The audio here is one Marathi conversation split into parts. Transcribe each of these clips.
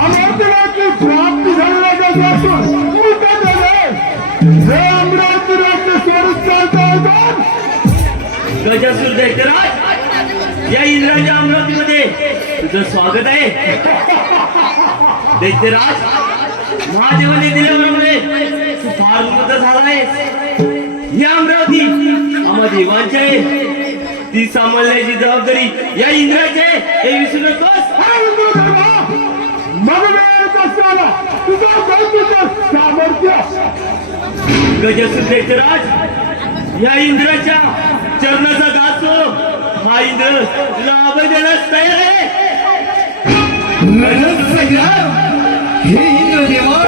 अमरावती प्राप्ती झालेल्या जागेपासून उलटा झाले हे अमरावती राज्य सोडून चालता होता गजासूर दैत्यराज या इंद्राच्या अमरावतीमध्ये तुझं स्वागत आहे. दैत्यराज महादेवाने दिल्याप्रमाणे तू फार उन्नत झालाय. या अमरावती आम्हा देवांची आहे. ती सांभाळण्याची जबाबदारी या इंद्राची आहे हे विसरू नकोस. गजासूर दैत्यराज या इंद्राच्या चरणाचा घासो हा इंद्र तुला अभय देण्यास तयार आहे. हे इंद्र देवा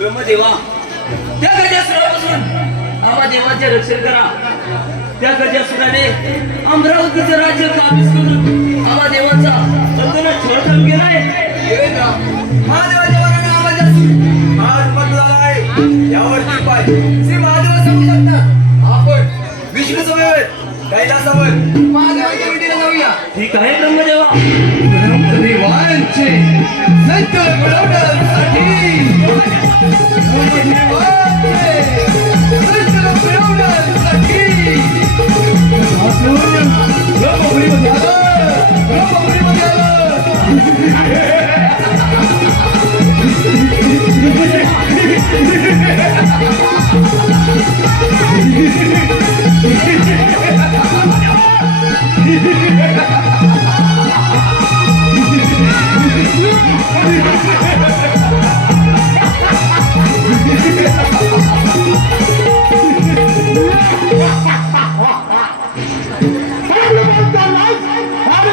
ब्रह्मदेवा त्या गजासुरापासून आम्हा देवाचे रक्षण करा. त्या गजासुराने अमरावतीचं राज्य काबीज करून आम्हा देवाचा सत्याला छळ करून गेलाय. महादेवाच्या वराने आवाज असून आज बंद झालाय. यावरती पाय श्री महादेव सांगू शकतात. आपण विष्णू समवेत कैलासावर महादेवाच्या भेटीला जाऊया. ठीक आहे ब्रह्मदेवा. ब्रह्मदेवांचे सत्य मिळवण्यासाठी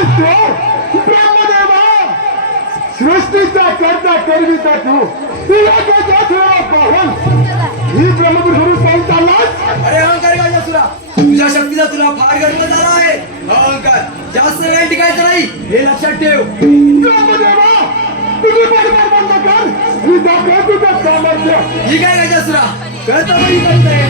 How ब्रह्मदेवा सृष्टीचा करता करविता तुला पाहून ही ब्रह्मपुरुष पाहून चाललास. अरे अहंकार गजासुरा, तुझ्या शक्तीचा तुला फार गर्व झाला आहे. अहंकार जास्त वेळ टिकायचा नाही हे लक्षात ठेव. ब्रह्मदेवा तुझी बडबड बंद कर. ही दाखव तुझं सामर्थ्य. ही काय गजासुरा, कळतं का ही कळतंय?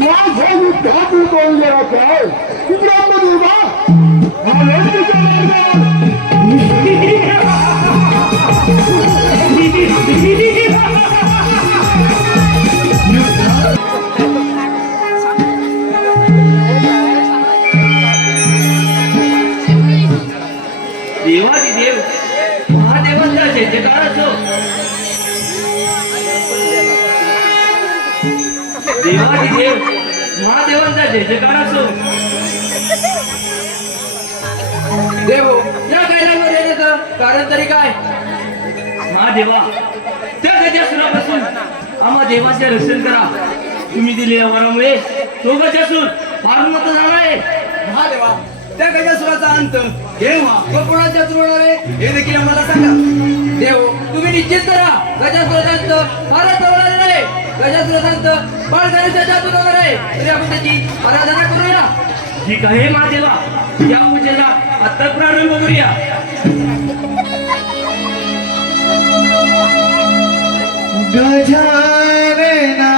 माझ्या युद्धातून बोलले काय ब्रह्मदेवा देवादिदेव महादेवांचा जय जयकार असो. देवादिदेव महादेवांचा जय जयकार असो. देव या कैलावर येण्याचं कारण तरी काय? महादेवा त्या गजासुरापासून आम्हा देवाचे रक्षण करा. तुम्ही दिलेल्या वरामुळे तो गजासूर फार मोठा झाला आहे. महादेवा त्या गजासुराचा अंत केव्हा व कोणाच्या होणार आहे हे देखील आम्हाला सांगा. देव तुम्ही निश्चित करा गजासुराचा अंत फारच जवळ आलेला आहे. गजासुराचा अंत बाळगणेशच्या जादूत होणार आहे. तरी आपण त्याची आराधना करूया. ठीक आहे महादेवा, या पूजेला आता प्रारंभ करूया. गजानना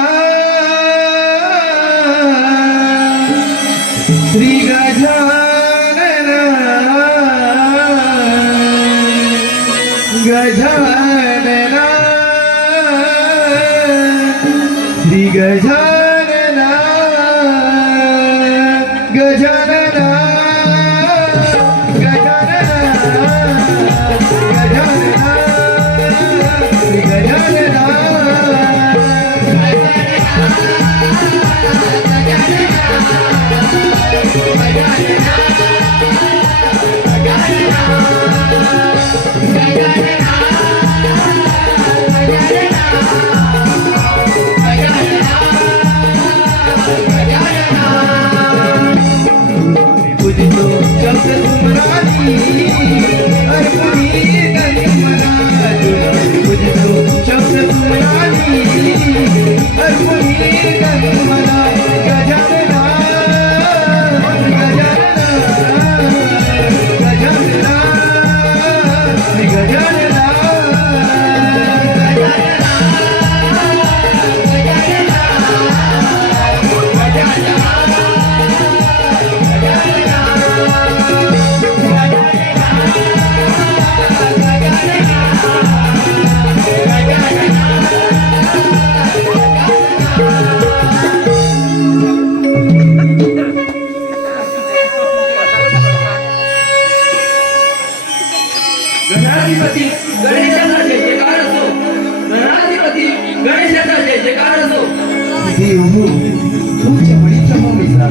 श्री गजानना गजानना श्री गजानना गजानना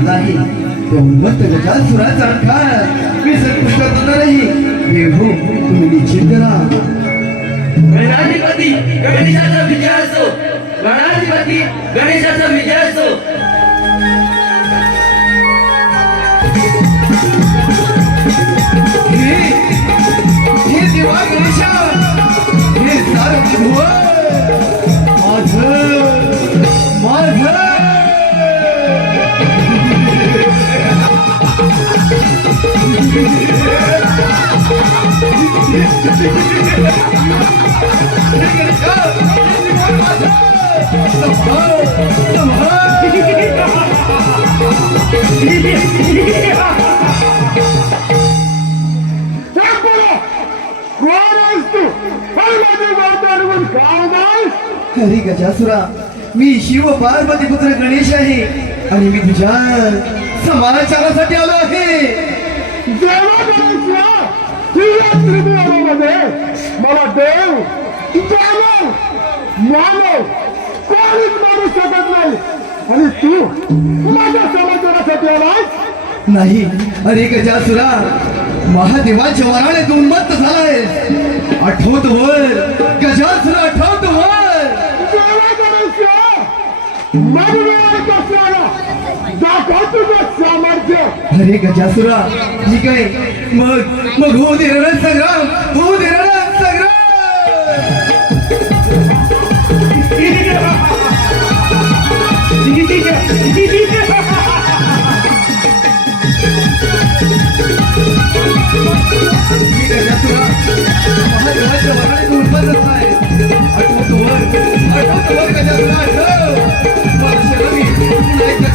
नाही त्या उन्मत्त गजासुराचा अंकार मी संपुष्ट करणारही येऊ तुम्ही निश्चित करा. गणाधिपती गणेशाचा विजय असो. गणाधिपती गणेशाचा विजय असो. हे देवा गणेशा, हे सार्वभौम माझं हरी गजासुरा, मी शिव पार्वती पुत्र गणेश आहे आणि मी तुझ्या समाचारासाठी आलो आहे. मला देव मानव कोणीच मानू शकत नाही आणि तू माझ्या समाचारासाठी आलास. नाही अरे गजासुरा, महादेवाच्या वराने तू उन्मत्त झालाय. आठवत वर गजासुरा, आठवत वर. सामर्थ्य अरे गजासुरा, ठीक आहे. मग होऊ दे रणसंग्राम, होऊ दे रणसंग्राम. गजासुरा, महादेवाच्या वराने तू उन्मत्त झालाय. आठवत वर गजासुरा, आठव. शरणी गजासुरा,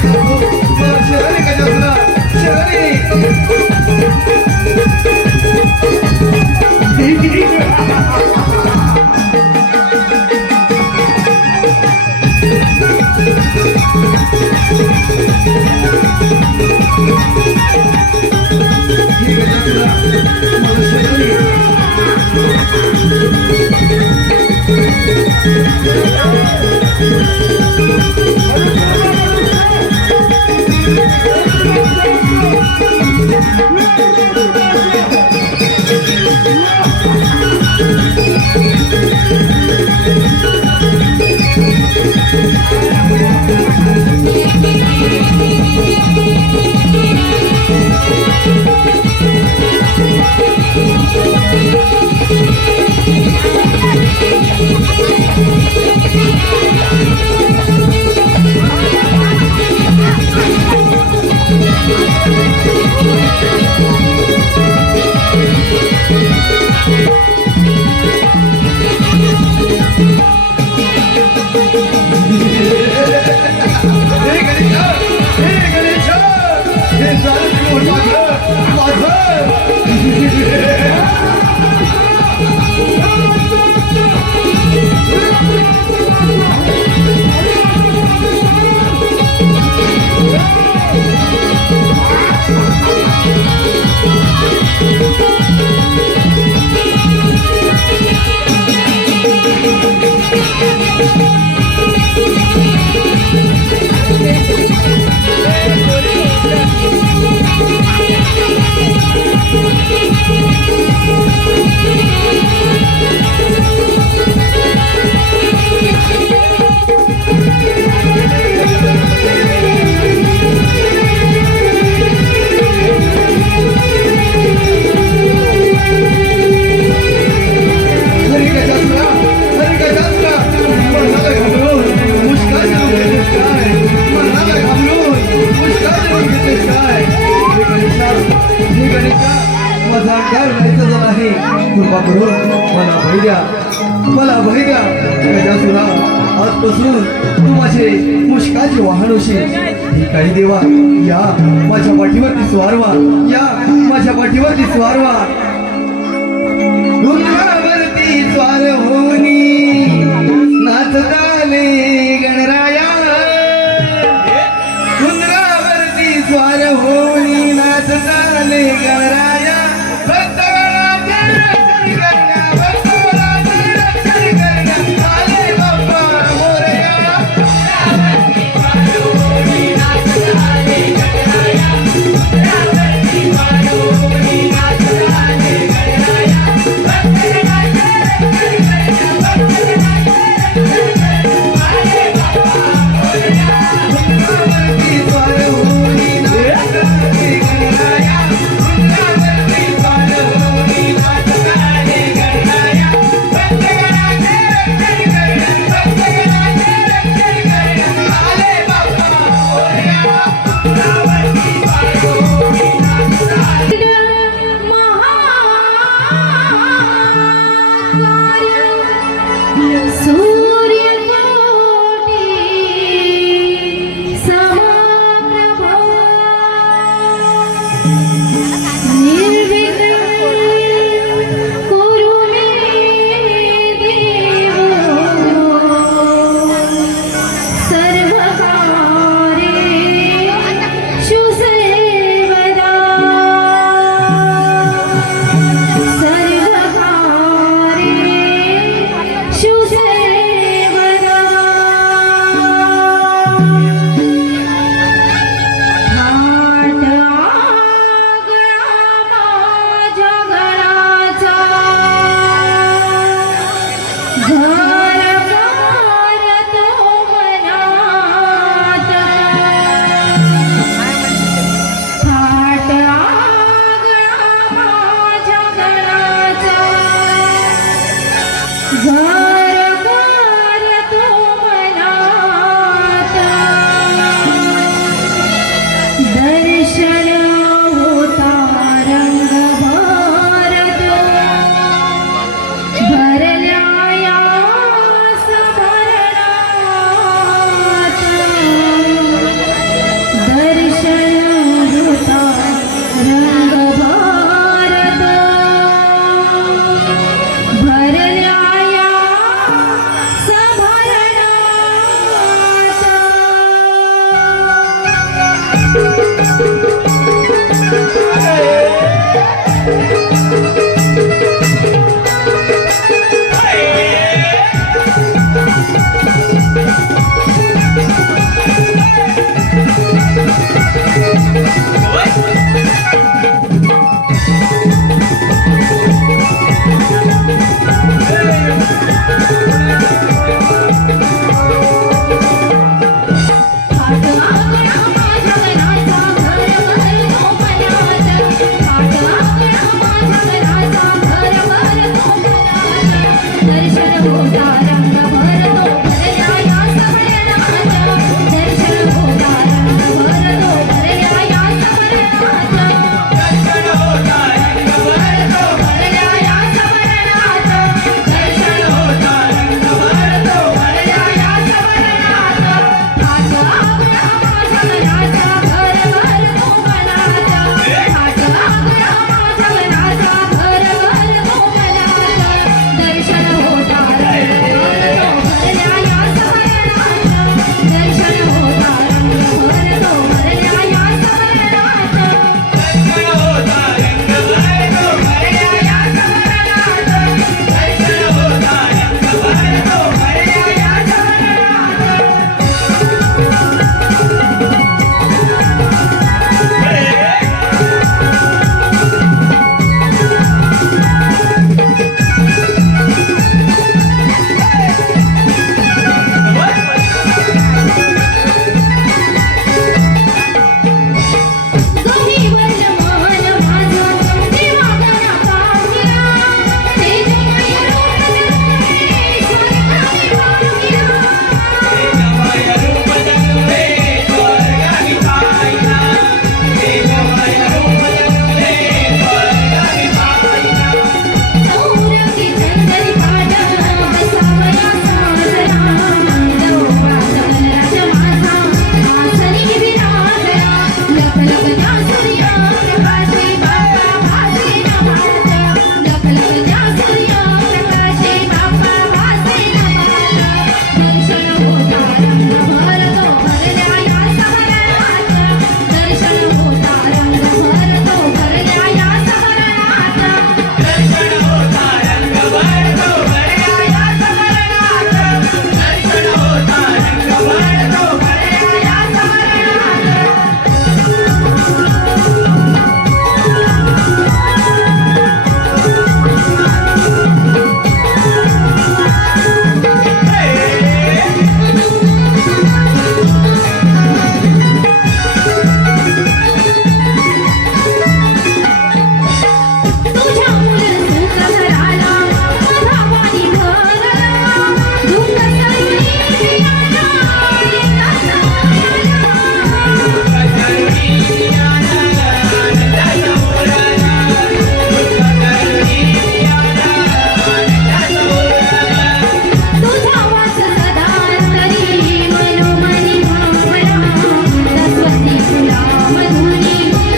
कृपा करून मला भय द्या गजासुरा. आजपासून तू माझे मुष्काचे वाहन होशील. काही देवा, या माझ्या पाठीवरती स्वारवा, या माझ्या पाठीवरती स्वारवा. डोंगरावरती स्वार होनी नाचताले गणराया. डोंगरावरती स्वार होनी नाचताले गणराया. Thank you.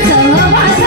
सहवास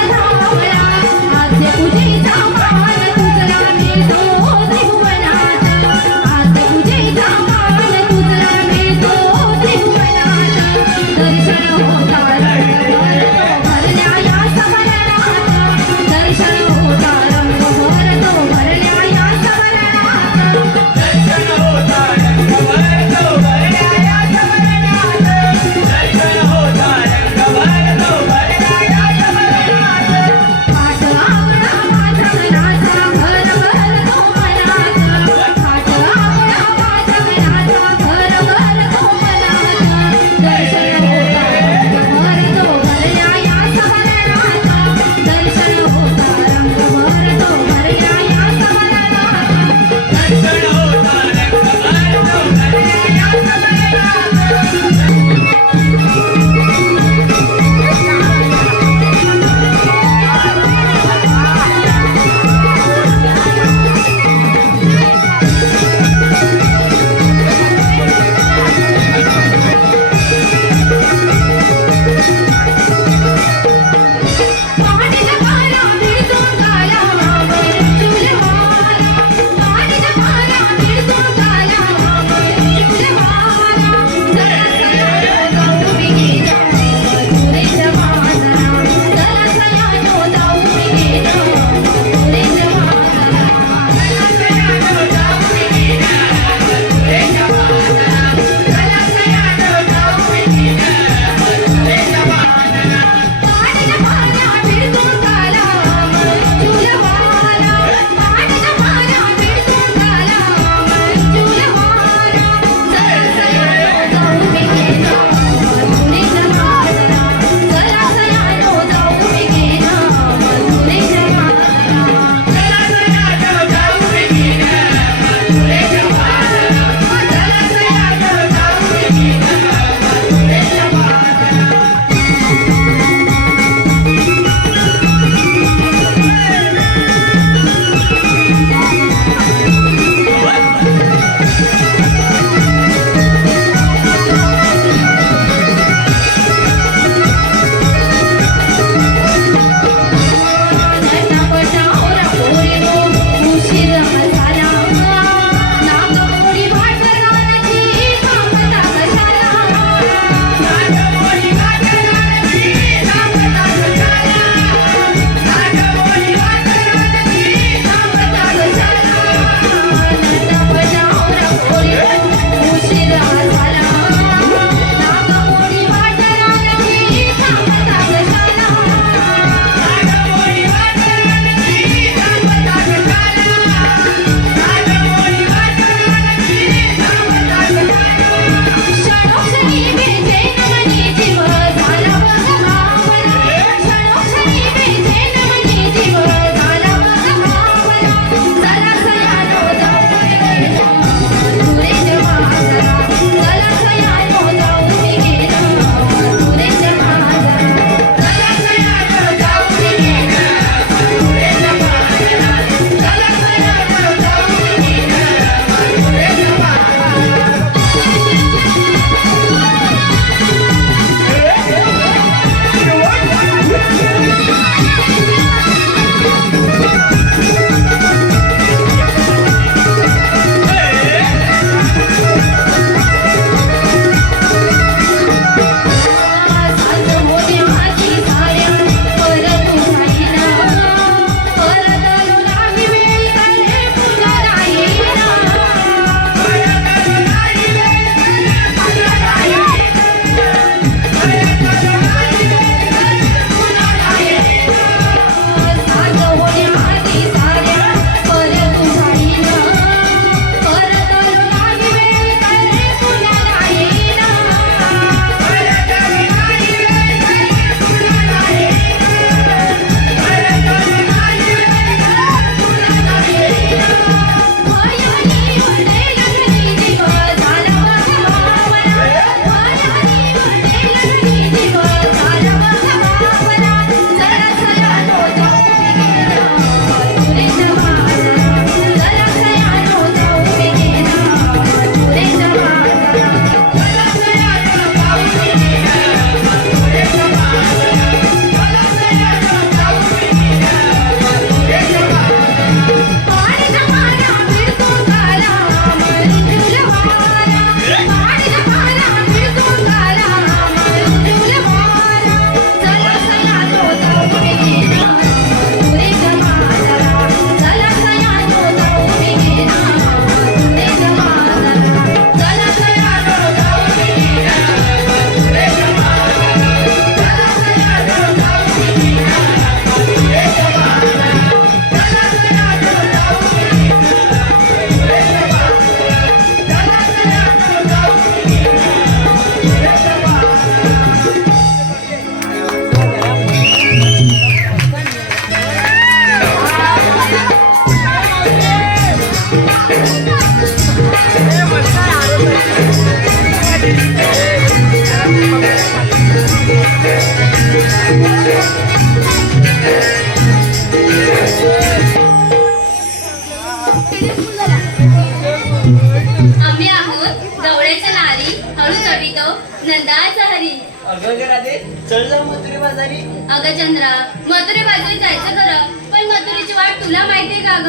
अगं ग राधे चल जाऊ मथुरे बाजारी. अगं चंद्रा, मथुरे बाजारी जायचं खरं, पण मथुरेची वाट तुला माहितीये का ग?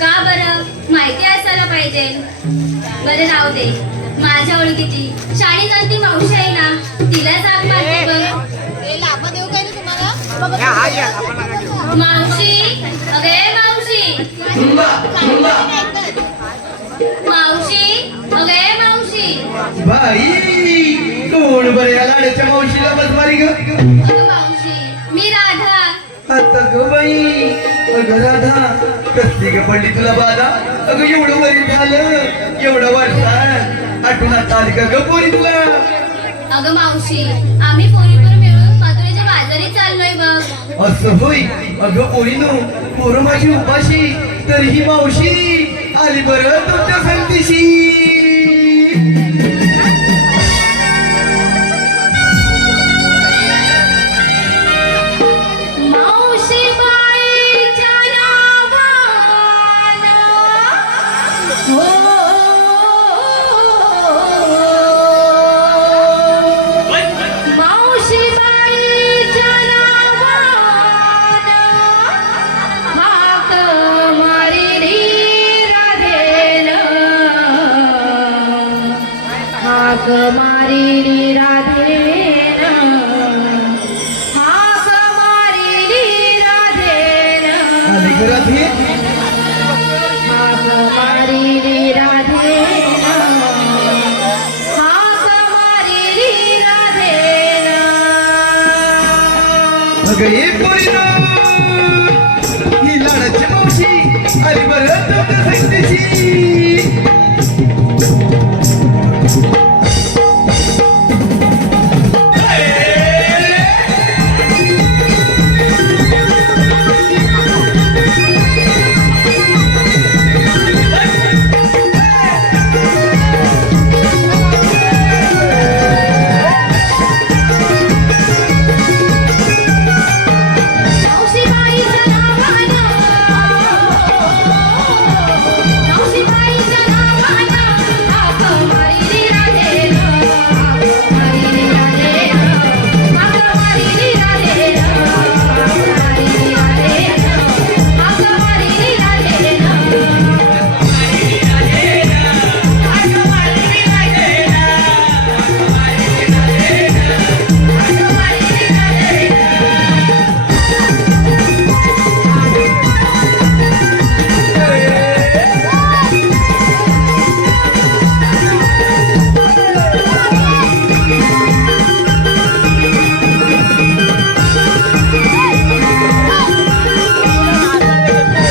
का बरं? माहिती असायला पाहिजे. बरं राहू दे. माझ्या ओळखीची शाळेत जाती मावशी आहे ना, तिला जाग मारते बघ. मावशी, अगे मावशी, मावशी, अगे मावशी. बाई कोण बरं या लाड्याच्या मावशीला बसवारी ग? अगं मावशी, मी राधा. आता ग बाई अगं राधा कसली ग पडली तुला बाधा? अगं एवढं वरी झालं एवढं वर्षात आठवणात आली का ग पोरी तुला? अगं मावशी, आम्ही पोरीपोर मिळून मथुरेच्या बाजारी चाललोय बघ. असं होय. अगं पोरीनो पोरं माझी उपाशी तरीही मावशी आली बरं तुमच्या संगतीशी. मावशी बाईच्या नावानं, हो. मावशी बाईच्या नावानं हाक मारिली राधेनं, हाक मारिली राधेनं, हाक मारिली राधेनं, आली ग राधे हाक मारिली राधेनं, हाक मारिली राधेनं. अगं ये पोरीनो ही लाडाची मावशी आली बरं तुमच्या संगतीशी. मावशी बाईच्या नावानं, मावशी बाईच्या नावानं हाक मारिली राधेनं, हाक मारिली राधेनं, हाक मारिली राधेनं, हाक मारिली राधेनं, हाक मारिली राधेनं, हाक मारिली राधेनं, हाक मारिली राधेनं.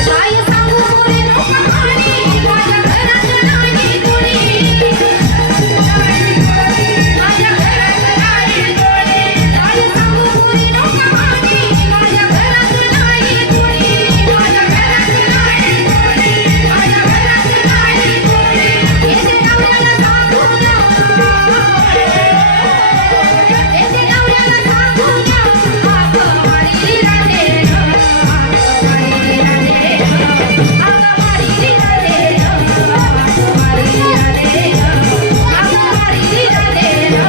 काय सांगू मोरे लोकांनी, माझ्या घरात नाही कोणी, माझ्या घरात नाही कोणी. काय सांगू मोरे लोकांनी, माझ्या घरात नाही कोणी, माझ्या घरात नाही कोणी, माझ्या घरात नाही कोणी. येते नवऱ्याला सांगून, येते नवऱ्याला सांगून, हाक मारिली राधेनं, हाक मारिली राधेनं, हाक मारिली राधेनं, हाक मारिली राधेनं,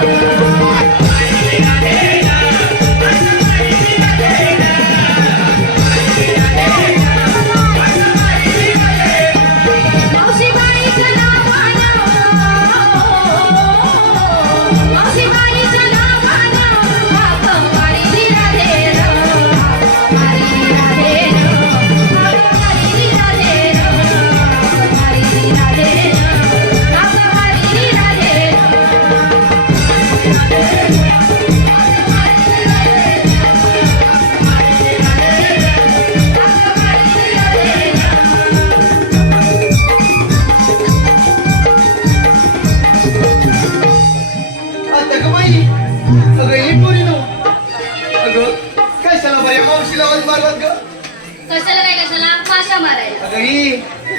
हाक मारिली राधेनं, मावशी बाईच्या नावानं, मावशी बाईच्या नावानं हाक मारिली राधेनं, हाक मारिली राधेनं, हाक मारिली राधेनं, हाक मारिली राधेनं, हाक मारिली आता ग बाई अगं ये पोरीनो अगं कशाला बऱ्या मावशीला आवाज मारलात ग? कशाला काय कशाला माशा मारायला. अगं ही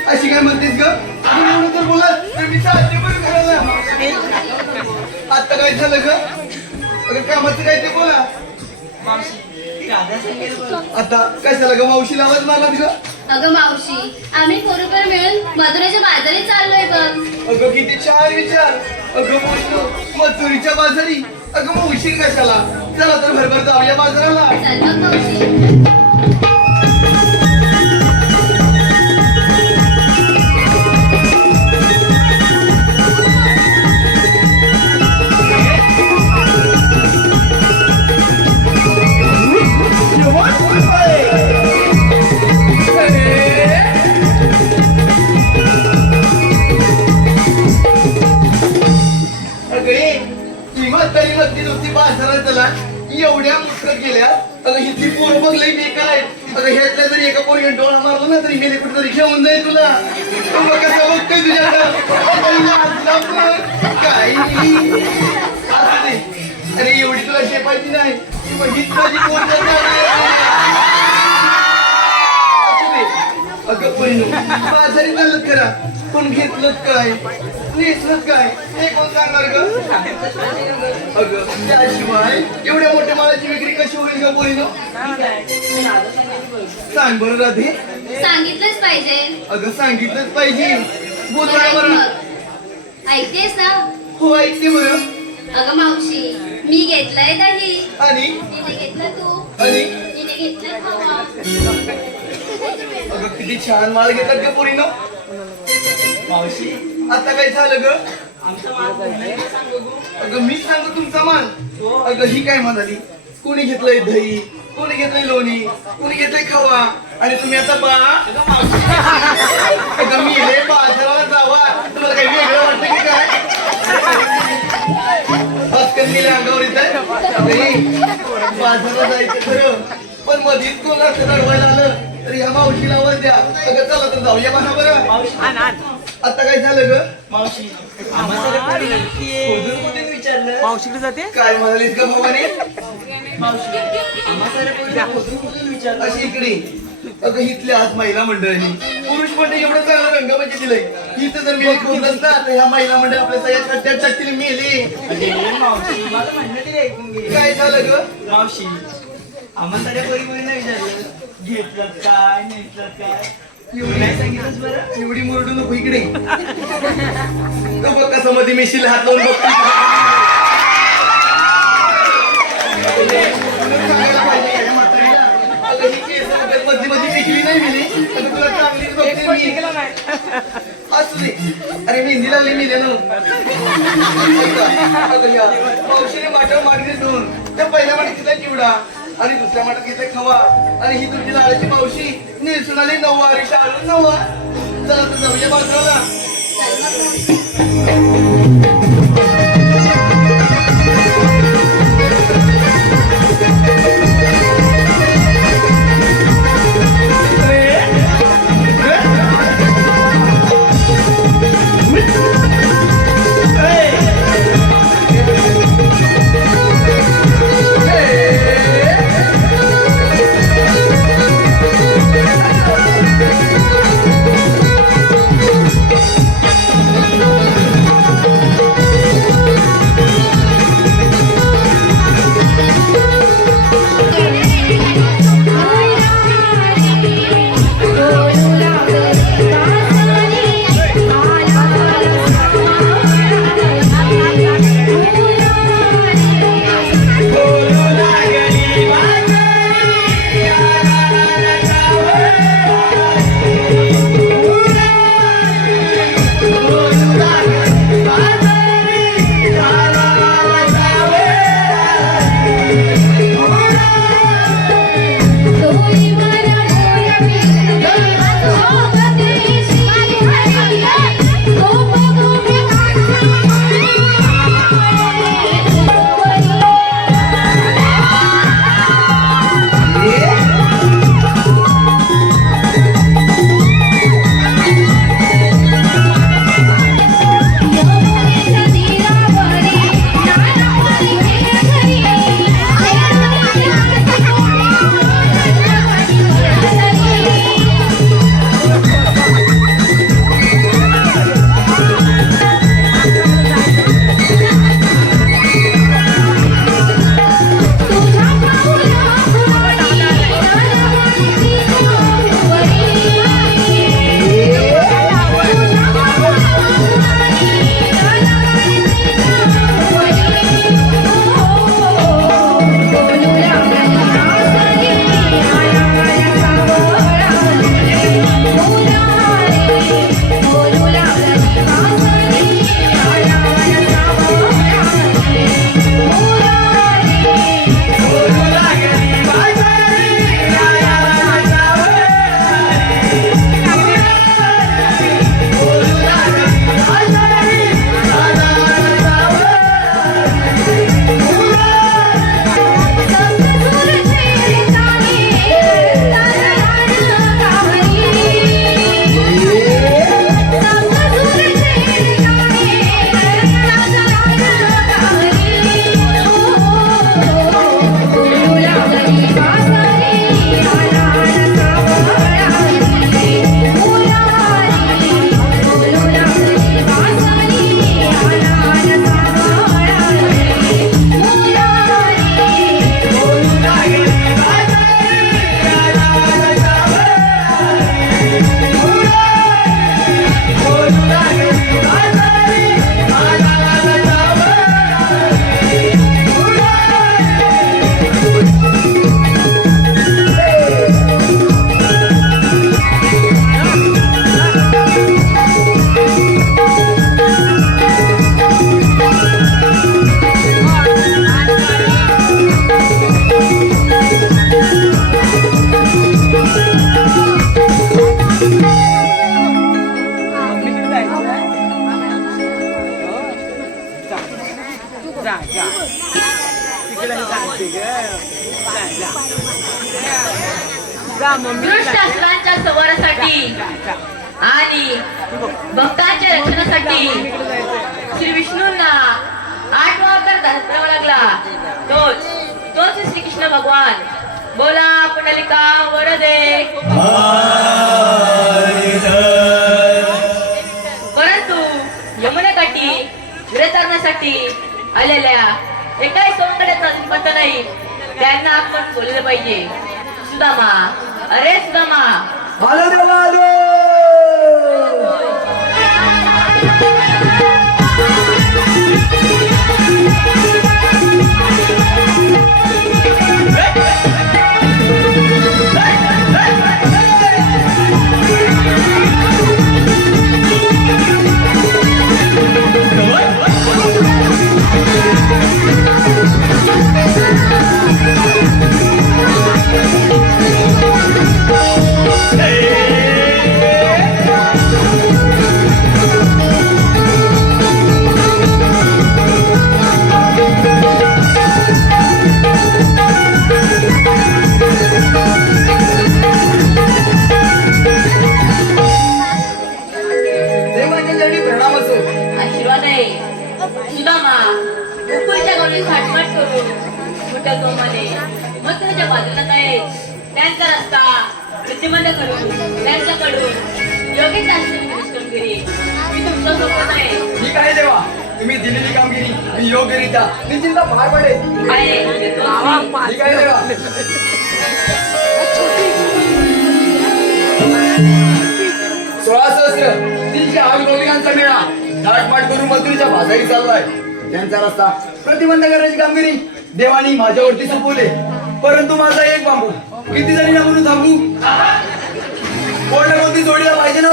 अशी काय म्हणतेस ग? अगं एवढं तर बोलत तर मी चालते बरं घराला. आता काय झालं ग? अगं कामाचं काय ते बोला. आता कशाला ग मावशीला आवाज मारलात ग? अगं मावशी, आम्ही पोरीपोर मिळून मथुरेच्या बाजारी चाललोय बघ. अगं किती छान विचार. अगं पोचलो मजुरीच्या बाजारी. अगं मग उशीर कशाला? चला तर भरभर जाऊया बाजाराला. चल मग मावशी. तरी मस्ती नुसती बाजारात चला एवढ्या मुसकत गेल्या. अगं हिची पोरं बघ लई बेकार आहेत. अगं ह्यातल्या जरी एका पोरीने डोळा मारला ना तरी गेले कुठे तरी घेऊन जाईल तुला. मग कसं बघतोय तुझ्याकडं काही असं नाही. अरे एवढी तुला शेपायची नाही. मग हीच माझी पोर अगं परिणू बाजारी चालत करा पण घेतलं काय नेसलं काय हे कोण सांगणार ग? अगं त्याशिवाय एवढ्या मोठ्या मालाची विक्री कशी होईल का परिणू? सांग बरं राधे. सांगितलंच पाहिजे. अगं सांगितलंच पाहिजे. बोल बरं. ऐकतेस ना? हो ऐकते बरं. अगं मावशी मी घेतलंय दही. आणि तिने घेतलं तू. आणि तिने घेतलं खवा. अगं किती छान माल घेतात ग पोरीनो. मावशी आता काय झालं ग? अगं मी सांगू तुमचा माल. अगं ही काय म्हणाली? कोणी घेतलंय दही, कोणी घेतलंय लोणी, कोणी घेतलंय खवा आणि तुम्ही आता अगं मी हे बाजाराला जावा तुम्हाला काही वेगळं वाटतं की काय? पटकन गेल्या अंगावर येत आहे. बाजाराला जायचं खरं पण मधीच कोण लक्ष दडवायला आलं तर ह्या मावशीला आवाज द्या. अगं चला तर जाऊया बघा बरं. आता काय झालं ग? मावशी मावशीकडे जाते काय म्हणालीस ग भवानी? अशी इकडे अगं हिथल्या आज महिला मंडळाने पुरुष मंडळ एवढं चांगलं रंगबाजी दिलंय. हिथं जर मी खोल असता तर ह्या महिला मंडळ आपल्या सगळ्या खड्ड्यात टाकतील मेले. काय झालं ग? मावशी आम्हा साऱ्या परिवारीला विचारलं घेतलं काय नेसलं काय एवढी नाही सांगितलंस बरं. एवढी मुरडू नको इकडे. तो बघ कसं मध्ये मेशीला हात लावून बघतो. सांगायला पाहिजे या म्हातारीला. अगं ही केस वगैरे मध्ये मध्ये पिकली नाही मिली. अगं तुला चांगलीच बघते मी. असू दे. अरे मेहंदी लावली मिल्यानं. अगं या मावशीने माठावर मागणी दोन. त्या पहिल्या माठी तिला चिवडा आणि दुसऱ्या माठात घेतला खवा आणि ही तुमची लाडाची मावशी नेसून आली नऊवारी शाळू नऊवार. चला तर जाऊया बाजाराला. दुष्ट असुरांच्या संहारासाठी आणि भक्तांच्या रक्षणासाठी श्री विष्णूंना 8 अवतार धारण लागला. तोच श्रीकृष्ण भगवान. बोला पुंडलिका वरदे. परंतु यमुनेकाठी विरतारण्यासाठी आलेल्या एकाही सवंगड्याचा पत्ता नाही. त्यांना आपण बोललं पाहिजे. सुदामा, अरे सुदामा, आलो देवा आलो. आशीर्वाद आहे. सुदामा उकळीच्या गावने थाटमाट करून मोठ्या गोमाने मथुरेच्या बाजूला आहेत. त्यांचा रस्ता प्रतिबंध करून त्यांच्याकडून योग्य कामगिरी मी तुमच्या सोबत आहे. ठीक आहे देवा, तुम्ही दिलेली कामगिरी मी योग्यरित्या निश्चिंत पार पडेल. आहे तो मी. ठीक आहे देवा. 16,308 गोपिकांचा मेळा थाटमाट करून मथुरेच्या बाजारी चाललाय. त्यांचा रस्ता प्रतिबंध करण्याची कामगिरी देवानी माझ्यावरती सोपवले. परंतु माझा एक बांबू किती जणी ना म्हणून थांबू. कोणती जोडीला पाहिजे ना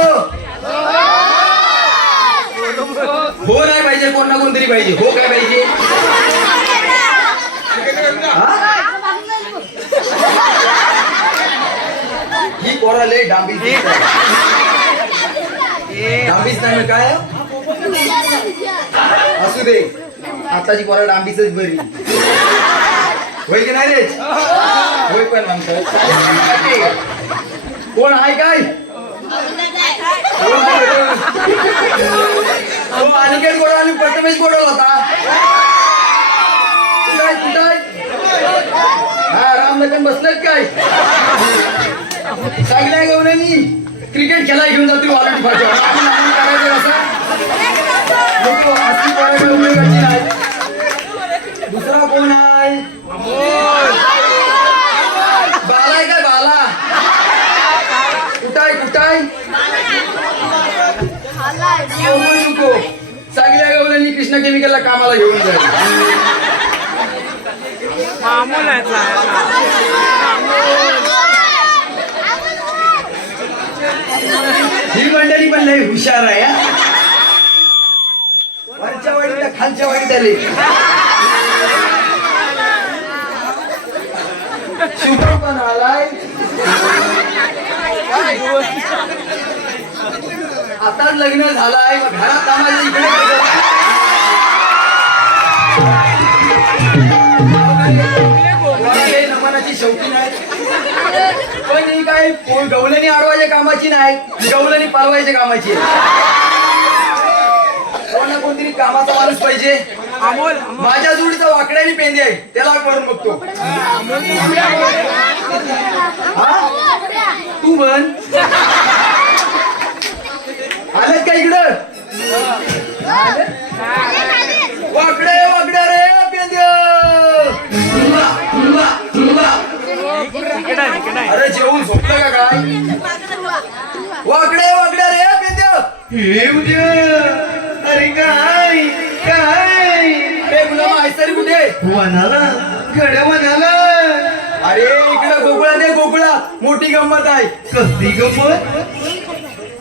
हो नाही पाहिजे. कोण ना कोणतरी पाहिजे. हो काय पाहिजे. ही कोणाले डांबीच डांबीच नाही काय असू दे. आताची पोरा डांबीच बरी होय की नाही रे. होय पण म्हणतो कोण आहे काय अनिकेत गोडा आणि प्रथमेश गोडा होता. हा रामलखन बसलेत काय. चांगल्या गवऱ्यांनी क्रिकेट खेळायला घेऊन जातो ऑलिम्पिक करायचं असं दुसरा कोण आहे. बाला आहे काय बाला. कुठाय कुठाय चांगल्या गवऱ्यांनी कृष्ण केमिकलला कामाला घेऊन जाईल. ही मंडळी पण लय हुशार आहे हा. वरच्या वाडीला खालच्या वाडीत आले. शुभम पण आलाय. आताच लग्न झालाय मग घरात कामाच्या इकडे काय करतो? हे नमनाची शौकीन आहे पण ही काय गवलनी अडवायच्या कामाची नाही, गवलनी पालवायच्या कामाची आहे. कोणा कोणतरी कामाचा माणूस पाहिजे. माझ्या जोडीचा वाकड्याने पेंदे आहे त्याला करून बघतो. हा? तू म्हण आलेत का इकडं? वाकडे वाकडे रे पेंदे. अरे जेवून झोपलं का काय? वाकडे वाकडे रे पेंदे. हे उद्या अरे काय काय हे गुलाम आयसरी कुठे? वनाला गड्या वनाला. अरे इकडं गोकुळा दे गोकुळा. मोठी गंमत आहे. कसली गंमत?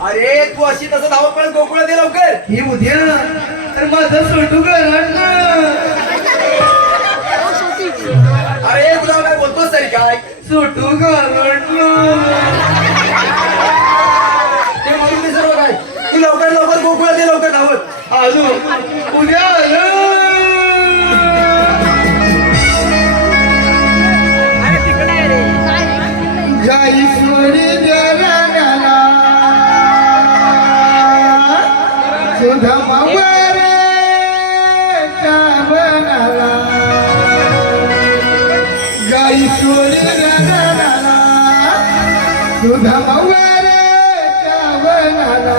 अरे तू अशी तसं धावत पण गोकुळा दे लवकर. हे उद्या अरे माझं सोटू घरात. अरे गुलाम काय बोलतोस तरी काय? सोटू घरात ते म्हणून मी सर्व काय तू लवकर लवकर गोकुळा दे लवकर धावत. आलो उद्या आलो. जाईश्वरी जगनाला सुधा मावरे चावनाला. जाईश्वरी जगनाला सुधा मावरे चावनाला.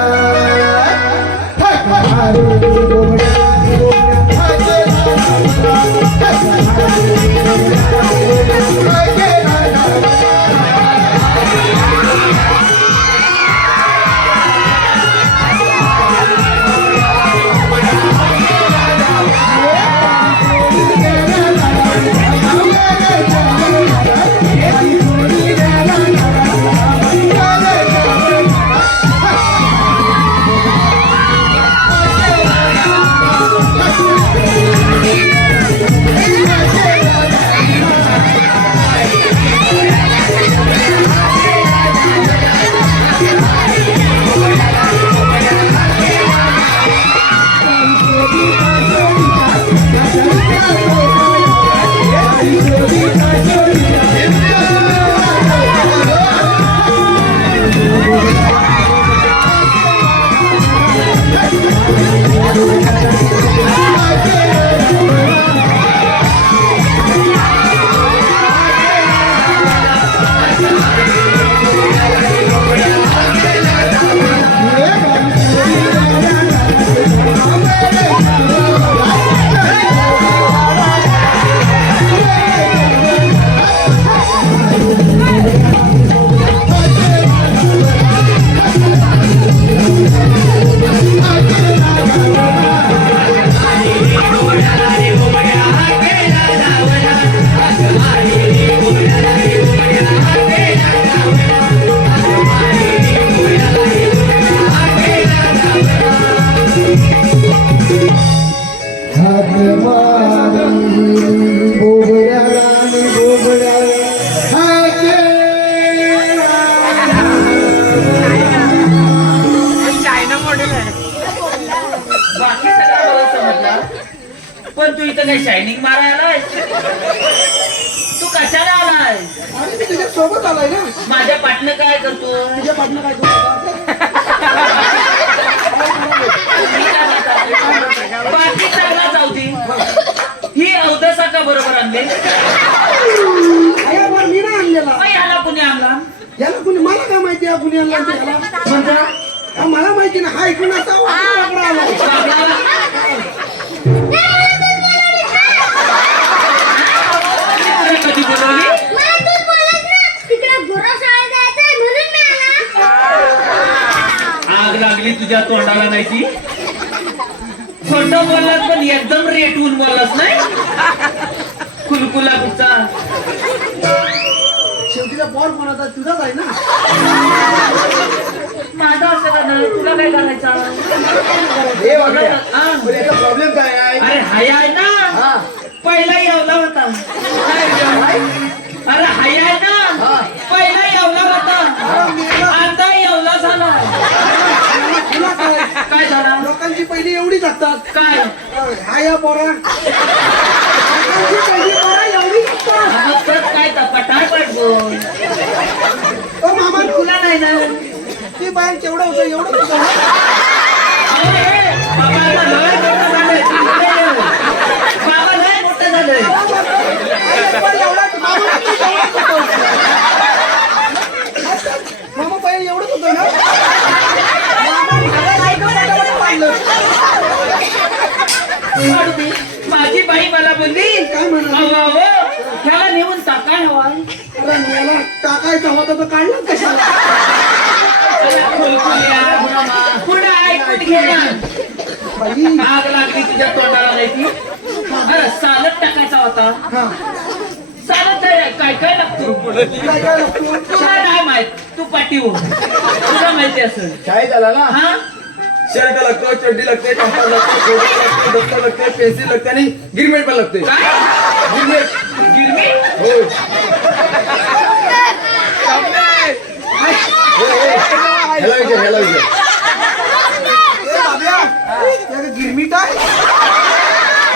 बाकी सगळं मला समजलं पण तू इथं काही शायनिंग मारायला आलाय? तू कशाला आलाय? अरे मी तुझ्या सोबत आलाय ना. माझ्या पाटणं काय करतो? तुझ्या पाठनं काय करतो? बाकी सगळं जाऊ दे. ही अवदसा का बरोबर आणले? अरे बरं मी नाही आणलेला. मग ह्याला कुणी आणला? याला कुणी मला काय माहिती आहे कुणी आणला ते याला? म्हणजे हा, मला माहिती ना. हा इकडून असा वाकडा वाकडा आला. कधी बोलवली? आग लागली तुझ्या तोंडाला नाही ती? खोटं बोललास पण एकदम रेटवून बोललास नाही? कुलकुला कुठचा शेवटीचा बॉल कोणाचा तुझाच आहे ना. माझा असं का नाही तुला काय करायचा हे बघा हा. पण याचा प्रॉब्लेम काय आहे अरे हाय आहे ना हा पहिला येवला होता अरे हाय आहे ना पहिला येवला होता आता येवला झाला तुला काय काय झाला लोकांची पहिली एवढी जगतात. काय हा या पोरा लोकांची पहिली पोरा एवढी जगतात. मग तर काय पटार पडतो ओ मामा तुला नाही ना ती बाहेर केवढं होतं एवढं होतं. अरे, बाबा आता लय मोठं झालंय. बाबा लय मोठं झालंय मामा पहिले एवढंच होतं ना. मामा मला ऐकून पटापट पाडलं. पाडू दे. माझी बाई मला बोलली काय म्हणाली? अहो, अहो, ह्याला नेऊन टाका हवा अरे मला टाकायचं होतं तर काढलं कशाला. पुढे ऐकून घे ना बाई आग लागली तुझ्या तोंडाला नाही ती अरे सालत टाकायचा होता हा सालत काय काय लागतो काय काय लागतो. तुला नाही माहित तू पाठी हो तुला माहिती असेल शाळेत आला ना हा शर्ट लागतो चड्डी लागते चंपल लागते फोटो लागते दप्तर लागते पेन्सिल लागते आणि गिरमेट पण लागते काय गिरमेट गिरमी हो ह्याला विचार ह्याला विचार ए बाब्या त्याला गिरमीट आहे.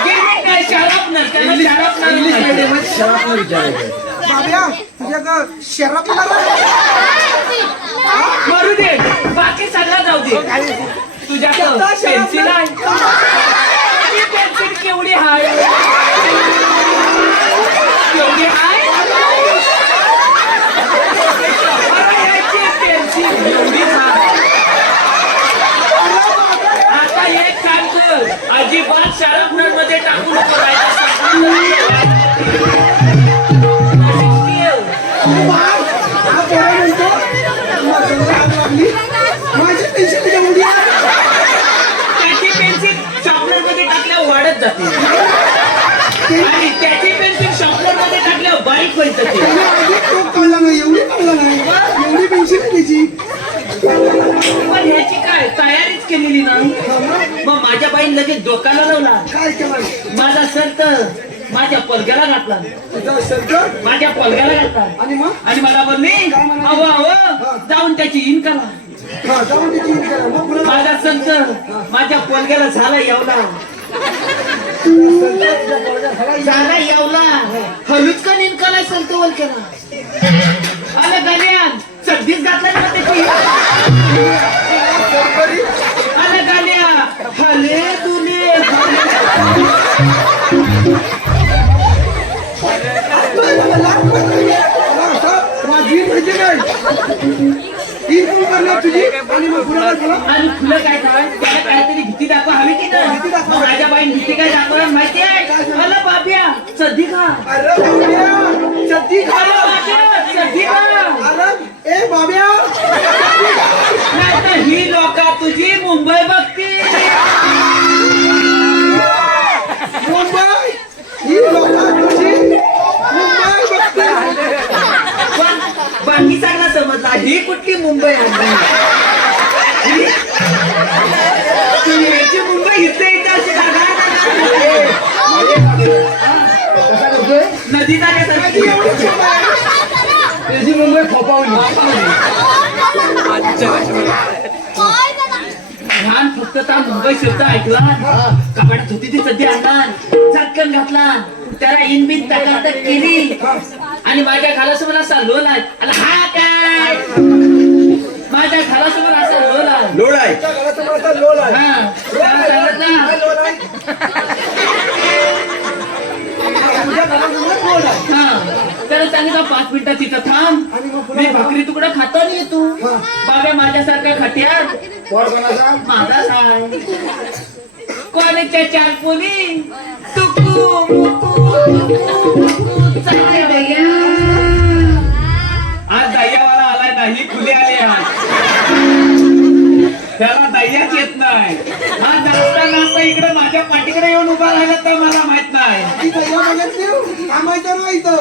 गिरमी काय शारापनर त्याला इंग्लिश शारापनर मीडियम मध्ये शराबनं विचारायचं बाब्या तुझ्या का शराब मरू दे बाकी सगळं जाऊ दे तुझ्या पेन्सिल आहे ती पेन्सिल केवढी हाय केवढी हाय अरे याची पेन्सिल एवढी हाय आता एक काम कर अजिबात शारापनर मध्ये टाकू नको हा पोरा म्हणतो माझ्यावर आग लागली माझी पेन्सिल एवढी आहे. त्याची पेन्सिल शॉपनर मध्ये टाकल्यावर वाढत जाते आणि त्याची पेन्सिल शॉपनर मध्ये टाकल्यावर बारीक होत जाते त्याने आधी तो कळला नाही एवढी कळला नाही एवढी पेन्सिल आहे त्याची. पण ह्याची काय तयारीच केलेली नाही मग माझ्या बाईन लगेच डोक्याला लावला काय केलं माझा शर्ट माझ्या पलग्याला घातला तुझा शर्ट माझ्या पलग्याला घातला आणि मग आणि मला बोलली काय म्हणाली? अहो अहो जाऊन त्याची इन करा हा जाऊन त्याची ईद करा. मग पुन्हा माझा संत माझ्या पलग्याला झाला येवला झाला येवला हलूच का निमकाला संत वल केला अरे गण्यान सध्याच घातला ना त्याची अरे गाण्या हले तुने माझी म्हणजे काय ईद कोण करणार तुझी आणि मग पुन्हा काय झालं? आणि फुलं काय काय त्याला काहीतरी भीती दाखवा हवी की भीती नाही दाखवा. मग माझ्या बाईन भीती काय दाखवणार माहिती आहे अला बाब्या सध्या खा अरे बाब्या सध्दी खा. अला बाब्या सध्या खा अरे ए बाब्या नाही तर ही लोक तुझी मुंबई बघती मुंबई ही लोकं तुझी मुंबई बघते. पण बाकी सांगा समजला ही कुठली मुंबई आणली याची मुंबई इथे इथं अशी जागा कसा करतोय नदीचा माझी एवढी क्षमता आहे. त्याची मुंबई खोपावली लहान फक्त त्या मुंबई शब्द ऐकला कपाटात होती ती सध्या आणला चटकन घातला त्याला इनबिन तक्रार केली आणि माझ्या घरासमोर असा लोला आणि हा काय माझ्या घरासमोर असा लोला लोड आहे तुझ्या घरासमोर असा लोल आहे. हा त्याला सांगितलं काय लोल आहे? तुझ्या घरासमोर लोल आहे. हा त्याला सांगितलं 5 मिनिटं तिथं थांब आणि मग पुन्हा मी भाकरी तुकडा खातो आणि येतो हा. बाबा माझ्यासारखा खाट्यात पोर कोणाचा माझाच आहे कॉलेजच्या 4 पोली तुकू मुकू चालले भैया आज दह्यावाला आलाय नाही खुले आले आज त्याला दह्याच येत नाही आज नाचता नाचता इकडे माझ्या पाठीकडे येऊन उभा राहिला तर मला माहित नाही ती दह्या बघत नाही. थांबायचं ना इथं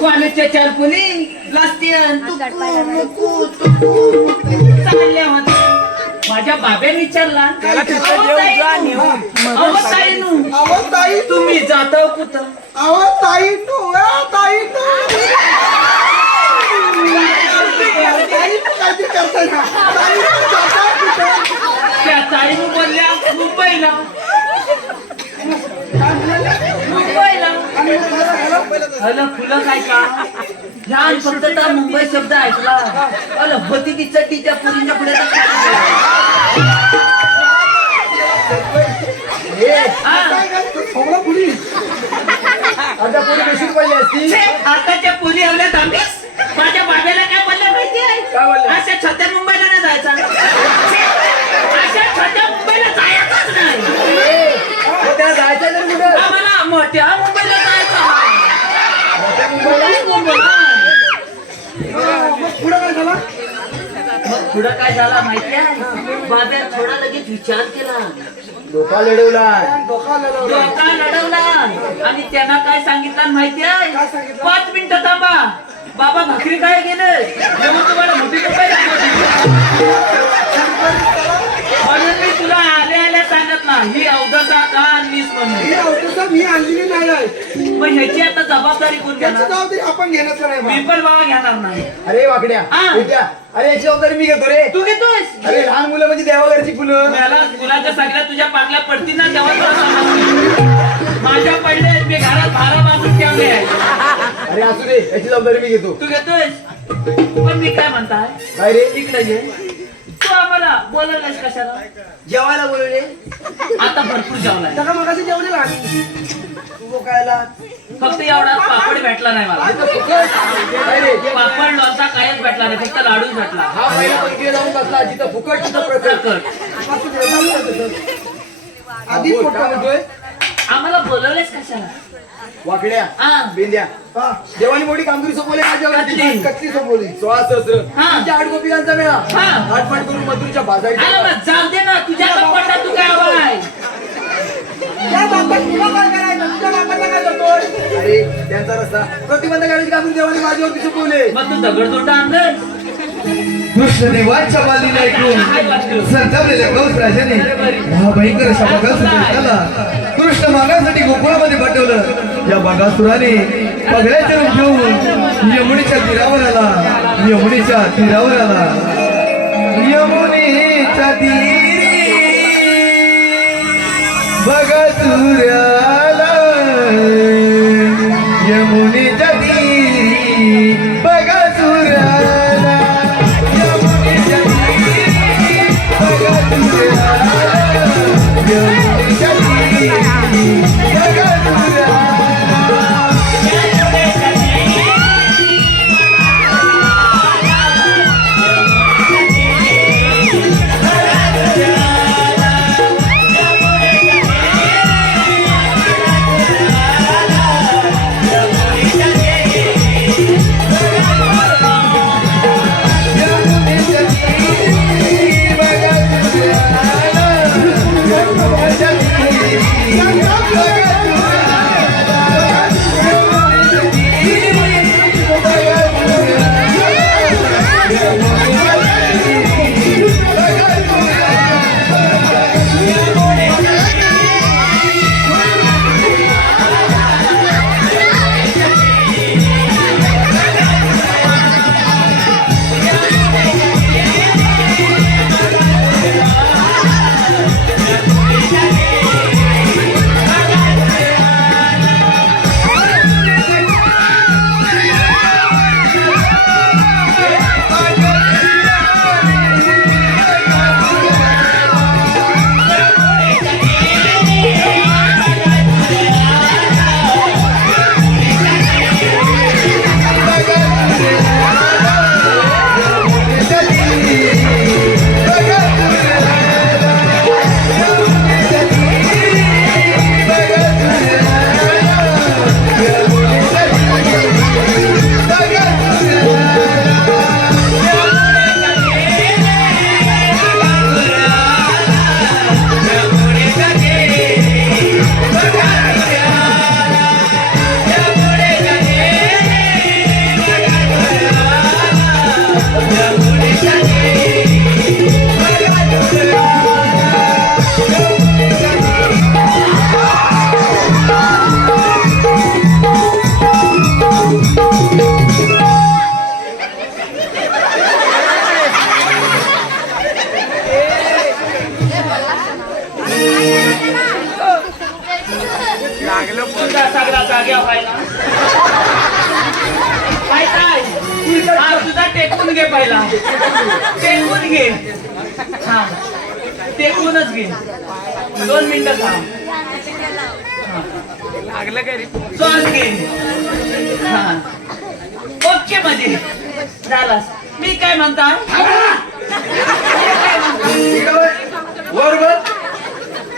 कॉलेजच्या 4 पुली लास्टियन चालल्या होत्या. माझ्या बाब्याने विचारला ताई तुम्ही जाता कुठं? ताई तू ताई तू काहीतरी करताय ना ताई तू जाता कुठं? त्या ताईने बोलल्या मुंबईला. अलं फुलं काय का ह्या फक्त त्या मुंबई शब्द ऐकला अल होती ती चट्टीच्या पुरीच्या पुढे थोडा पुढी आता पुढे बेशीत पाहिजे असती आताच्या पुरी हवल्या थांबीस. माझ्या बाब्याला काय बोललं माहिती काय आहे? बोलल्या? अशा छोट्या मुंबईला नाही जायचं. अशा छोट्या मुंबईला जायचंच नाही. त्याला जायचं तर कुठं आम्हाला मोठ्या मुंबईला जायचं आहे. मग पुढं काय झालं मग पुढं काय झाला माहिती आहे? बाब्या थोडा लगेच विचार केला, डोका लढवला. डोका लढवला. डोका लढवला आणि त्यांना काय सांगितलं माहिती आहे? काय सांगितलं? 5 मिनिटं थांबा, बाबा भाकरी काय गेले जेव्हा तुम्हाला मोठी मुंबई दाखवते. म्हणून मी तुला आल्या आल्या सांगत ना ही अवघसा का मीच म्हणून. ही औषधं मी आणलेली नाही आहे मग ह्याची आता जबाबदारी कोण त्याची घेणार? जबाबदारी आपण घेण्याचं नाही मी बा. पण बाबा घेणार नाही. अरे वाकड्या हा. उद्या. अरे याची जबाबदारी मी घेतो रे. तू घेतोस अरे लहान मुलं म्हणजे देवाघरची फुलं. मला मुलाच्या सगळ्या तुझ्या पांगल्या पडतील ना तेव्हा तुला समजतील. माझ्या पडले मी घरात 12 बांधून ठेवले आहे. अरे असू दे याची जबाबदारी मी घेतो. तू घेतोयस पण मी काय म्हणताय काय रे इकडे ये. तू आम्हाला बोलवलंस कशाला? जेवायला बोलवले. आता भरपूर जेवलाय. त्याला मगाशी जेवलेला आम्ही. तू खायला फक्त एवढा पापड भेटला नाही मला. काय रे पापड लोणचा कायच भेटला नाही, फक्त लाडूच भेटला. हा पहिला पंक्तीला जाऊन बसला जिथं फुकट तिथं प्रकट. आधी बोल, पोट काय म्हणतोय? आम्हाला बोलवलेस कशाला? वाकड्या हा. बेंद्या हा. देवानी मोठी कामगिरी सोपवली कसली? कच्ची सोपवली. 16 सहस्र हा. तुमच्या 8 गोपिकांचा मेळा. हा. आठवण करून मधुरच्या बाजारी. अरे मग जाऊ दे ना, तुझ्या कपाटात तू काय हवाय? त्या बापात तुला काय करायचं? तुझ्या बापाला काय करतोय? अरे त्यांचा रस्ता प्रतिबंध करायची कामगिरी देवानी माझ्यावरती सोपवले. मग तू दगडधोंड आणलं? कृष्णदेवांच्या बालीला ऐकून संतावलेल्या कंस राजाने हा भयंकर अशा बगासुराला कृष्ण मागासाठी गोकुळामध्ये पाठवलं. या बगासुराने पगड्याचे रूप घेऊन यमुनेच्या तीरावर आला. यमुनेच्या तीरावर आला. यमुनेच्या तीरी बगासुराला. यमुनेच्या तीरी बगासुराला. Yeah. घे पहिला टेकून घे हा टेकूनच घे 2 मिनिटं थांब लागलं काय श्वास घे हा ओके मध्ये झालास मी काय म्हणता वर वर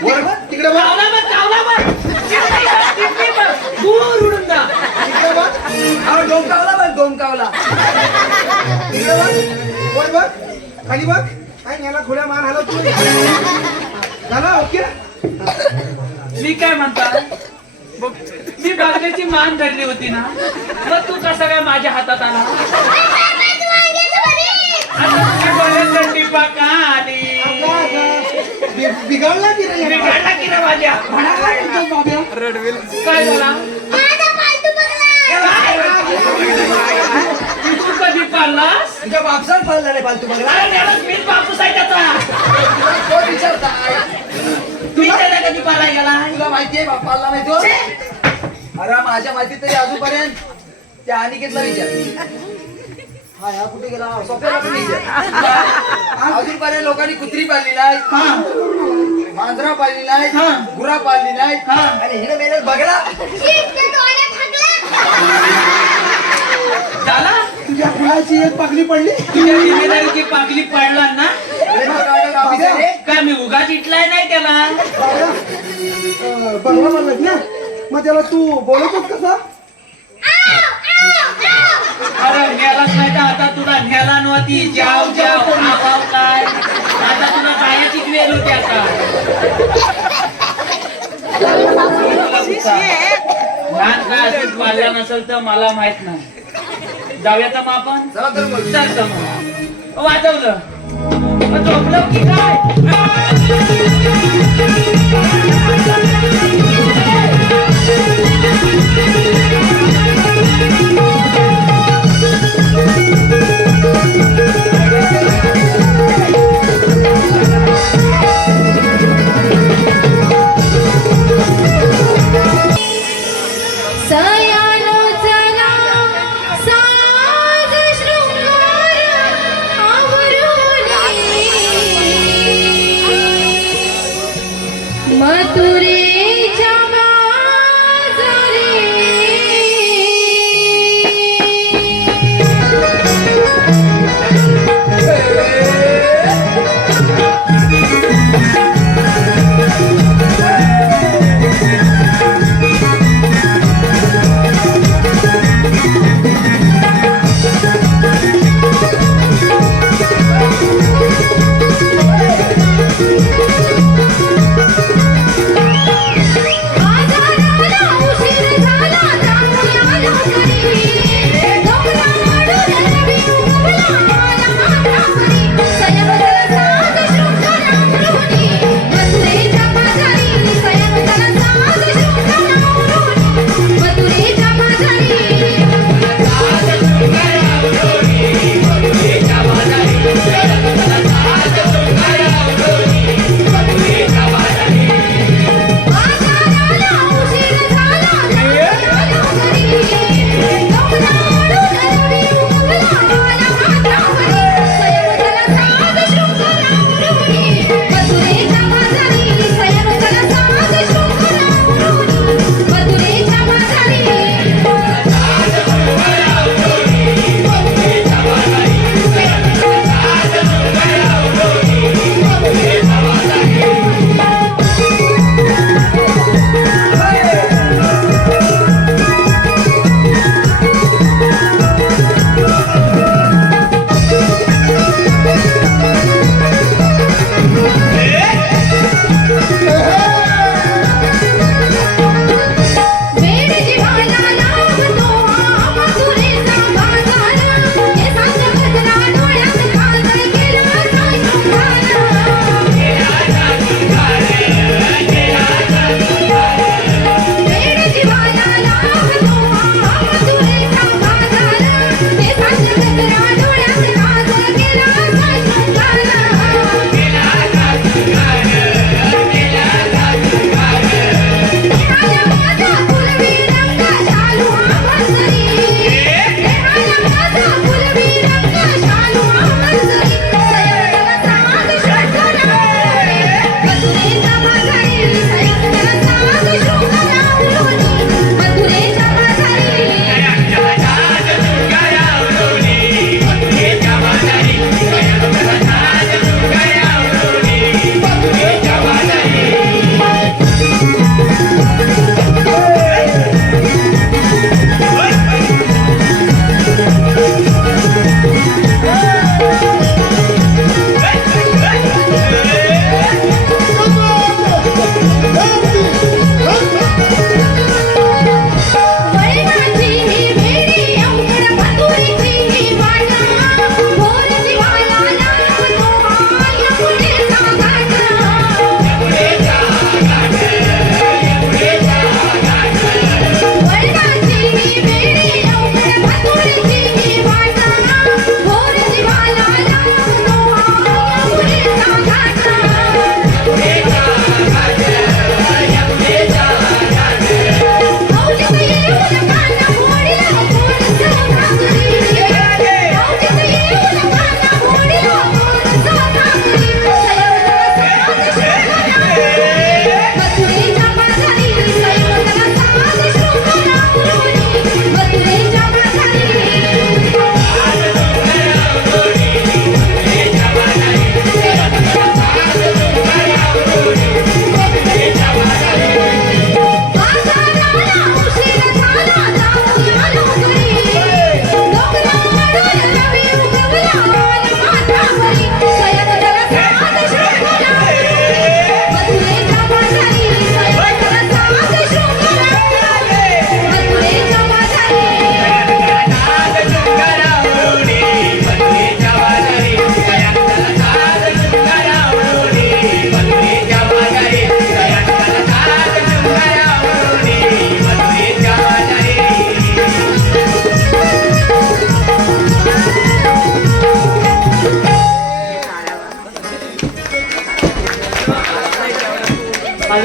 वर वर तिकडे बघ कावला बघ चिमणी बघ दूर उडून जा अहो डोमकावला बघ डोमकावला तिकडे बघ वर बघ खाली बघ काय याला खोड्या मान हलव तू झाला ओके मी काय म्हणता मी बघण्याची मान धरली होती ना मग तू कसा काय माझ्या हातात आला आता तुझ्या डोळ्यात टिपा का आली बिघडला की नाही बिघडला की ना माझ्या काय झाला तू कधी पाळलास तुझ्या बापसात पाळला नाही पालतू बघ अरे त्यालाच मीच बापूस आहे त्याचा कोण विचारताय मी त्याला कधी पाळाय गेला तुला माहितीये बाप पाळला नाही तो अरे माझ्या माहिती तरी अजूनपर्यंत त्या अनिकेतला विचार हा ह्या कुठे गेला सोप्याला पण विचार अजूनपर्यंत लोकांनी कुत्री पाळली नाही मांजरा पाळली नाही गुरा पाळली नाही आणि हिने मेले बघला झाला तुझ्या फुलाची एक पाकळी पडली तुझ्या जिम्मेदारीची पाकली पडला ना रे काय मी उगाच इटलाय नाही त्याला बंगला म्हणलं ना मग त्याला तू बोलतोस कसा अरे न्यालाच नाही तर आता तुला न्याला नव्हती जाव जाव आवाव काय आता तुला पायाची वेळ होती आता लहान काय असेल वाढला नसेल तर मला माहित नाही जाऊया तर मग आपण चला तर मग चल तर मग वाजवलं मग झोपलं की काय सयानो चला साज शृंगार आवरुनी मथुरेच्या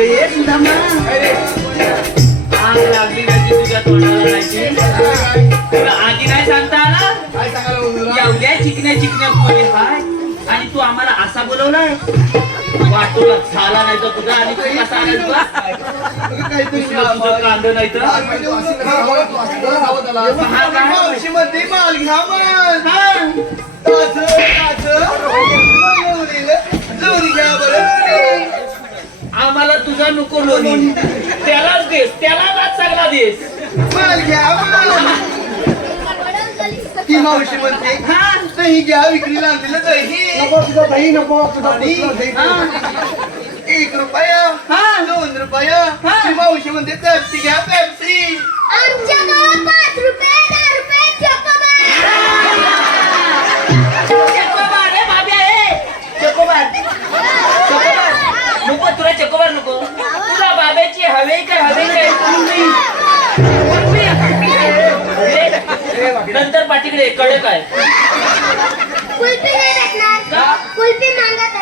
अरे ये सुदामा आग लागली का ती तुझ्या तोंडाला राहायची तुला आधी नाही सांगता आला काय सांगायला बोलला एवढ्या चिकण्या पोरी हाय आणि तू आम्हाला असा बोलवलाय वाटोला झाला नाही तर तुझा आणि तू कसा आलास बा? काहीतरी तुझं कांदा नाही तर मावशीमध्ये माल घ्या माल हा. लोणी घ्या बरं आम्हाला तुझा नको लोणी त्यालाच देस त्याला आज सगळा देस माल घ्या माल ती मावशी म्हणते हा. दही घ्या विक्रीला आणलेलं दही दही नको आणि हा. 1 रुपया हा. 2 रुपया हा. ती मावशी म्हणते पेप्सी घ्या पेप्सी आमच्या गावात 5 रुपये 10 रुपये चॉकोबार. चकोबार रे बाब्या ए चकोबार नको तुला चकोबार नको तुला बाब्याची हवे काय नंतर पाठीकडे कडक आहे कुल्फी नाही भेटणार का? कुल्फी मागत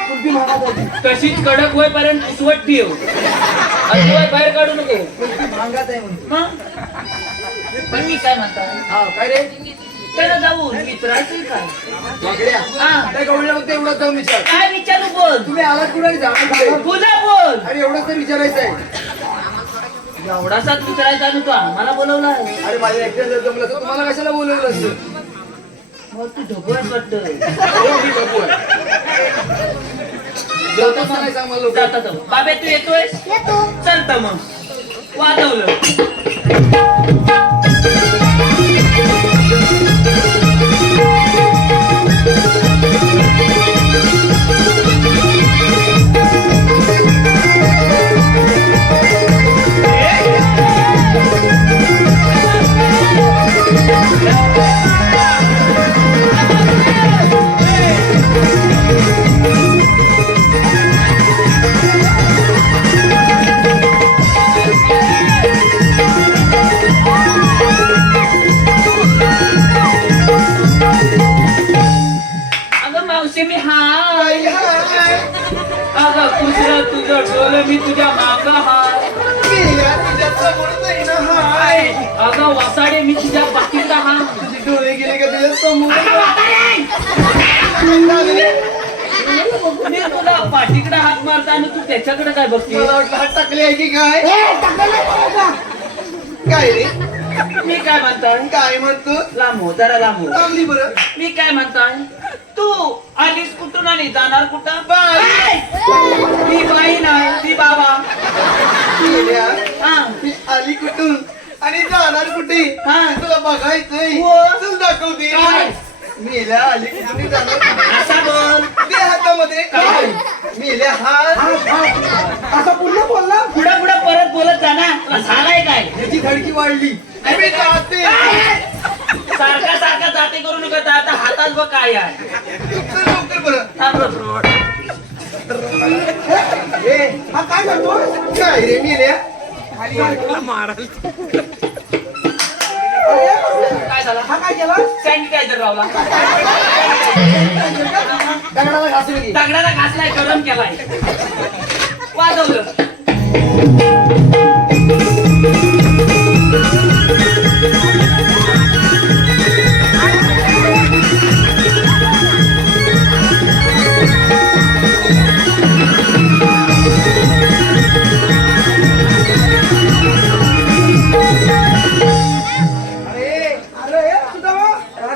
आहे तशीच कडक होईपर्यंत पुसवट ठेव आणि तू बाहेर काढू नको मागात आहे म्हणून मग पण मी काय म्हणता हा काय रे त्याला जाऊन विचारायचं काय वाकड्या हा. त्या गवळ्या फक्त एवढाच जाऊन विचार काय विचारू बोल तुम्ही आलात कुठे जाणार कुठे तुझा बोल अरे एवढंच तर विचारायचं आहे एवढासाच विचारायचा आणि तू आम्हाला बोलवलाय अरे माझ्या एकट्याला जर जमलं तर तुम्हाला कशाला बोलवलं असतं मग तू ढोबळच वाटतं हो, मी बघू आहे. जेवताच नाही सांग मला लवकर. जाता जाऊ बाबे तू येतोयस येतो चलत मग वाजवलं अगं मावशी मी हाय अगं कुसर तुझं डोलं मी तुझ्या माग हाय मेल्या तुझ्या समोर नाही ना हाय. अगं वसाडे मी तुझ्या पाठीचा हाय तुझे डोळे गेले का तुझ्या समोर मी तुला पाठीकडे हात मारता आणि तू त्याच्याकडे काय बघते मला वाटलं हात टाकले आहे की काय काय रे मी काय म्हणताय काय म्हणतो लांब हो जरा लांब हो थांबली बरं मी काय म्हणताय तू आलीस कुठून आणि जाणार कुठं बाई. मी बाई नाही ती बाबा मेल्या हा मी आली कुठून आणि जाणार कुठे हा. ते तुला बघायचंय हो. चल दाखवते काय? मेल्या आली कुठून आणि जाणार कुठे? असा बोल दे हातामध्ये काय? मेल्या हात असं पुन्हा बोलला पुढे पुढे परत बोलत जा ना तुला झालाय काय याची धडकी वाढली मी जाते सारखा सारखा जाते करू नका आता हातात बघ काय आहे चल लवकर बरं थांब रे. ए हा काय करतो काय रे मेल्या काय झालं हा काय केला सॅनिटायझर लावला दगडाला घासली की दगडाला घासलाय गरम केलाय वाजवलं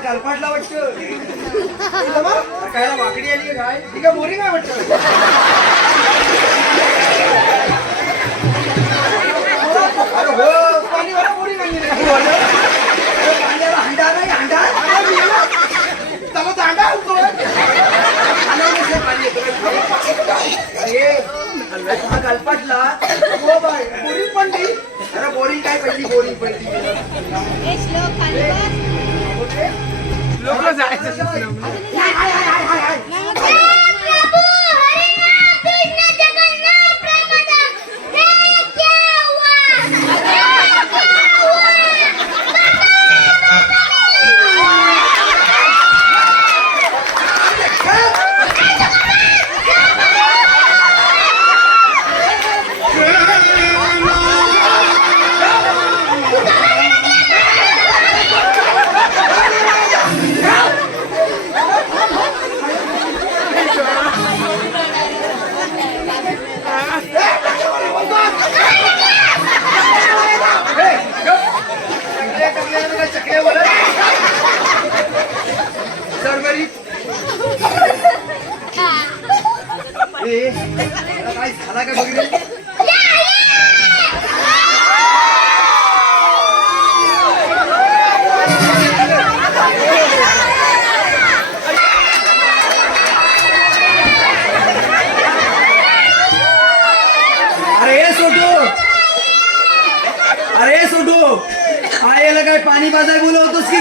गलपाटला वाटतं कायला वाकडी आली का काय ती काय बोरी काय वाटतं अरे हो पाणी वाला बोरी नाही पाण्याला हंडा नाही हंडा त्याला दांडा होतो पाणी अरे हा गलपाटला हो बाय बोरी पडली अरे बोरी काय पडली बोरी पडली लोकला जायचं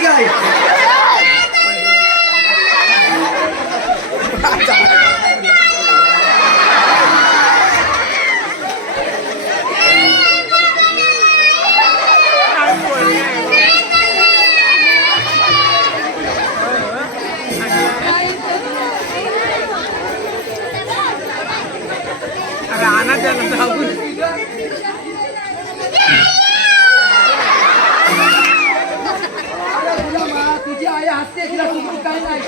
झाली काय तुझी आई हसते तिला चुकून काय नाही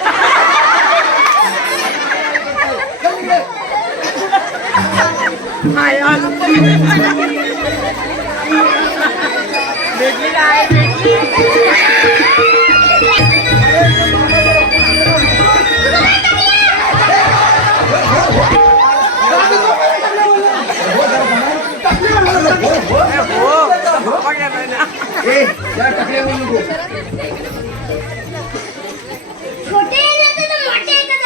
या टाकल्या बोलू नको छोटे येतात तर मोठे येतात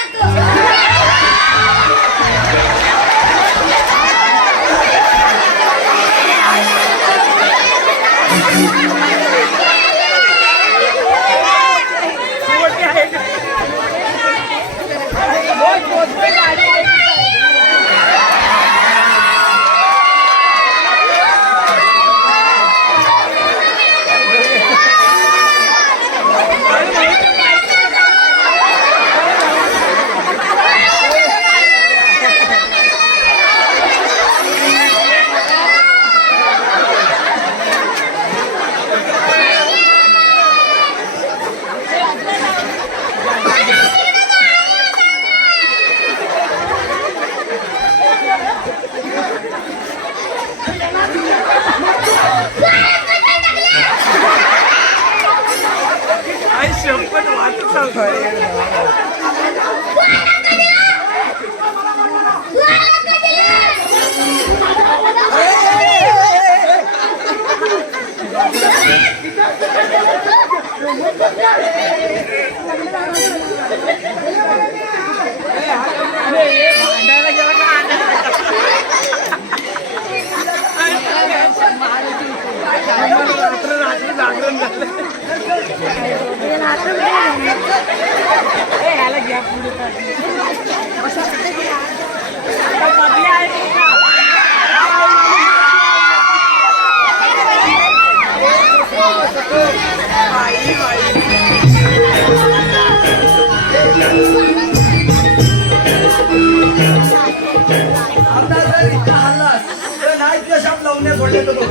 आता जर इतका हल्लास तर नाही तुला शाप लावण्यास सोडण्याचं बघ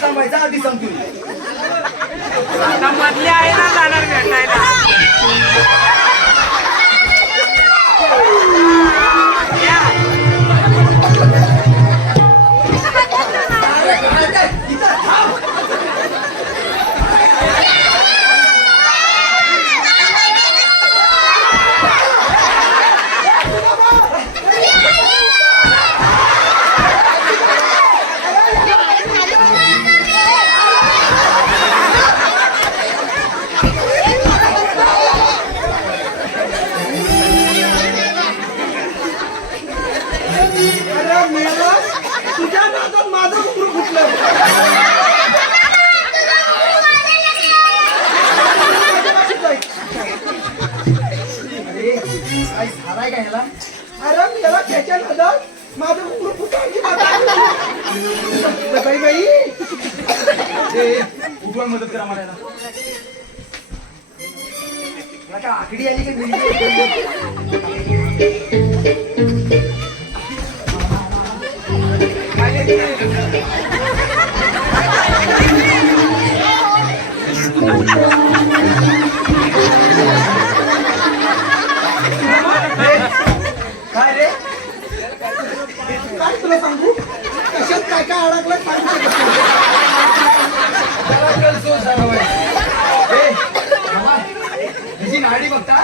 थांबायचा आधी समजून मधली आहे ना जाणार भेटायला तुझ्या नादात माझं कुकुर फुटलं काय झालाय का ह्याला अरे मी याला त्याच्या नादात माझं कुकुर फुटायची बाई बाई उठवा मदत करा मला का आकडी आली का काय रे काय तुला सांगू कशात काय काय अडकलं सांगू नाडी बघता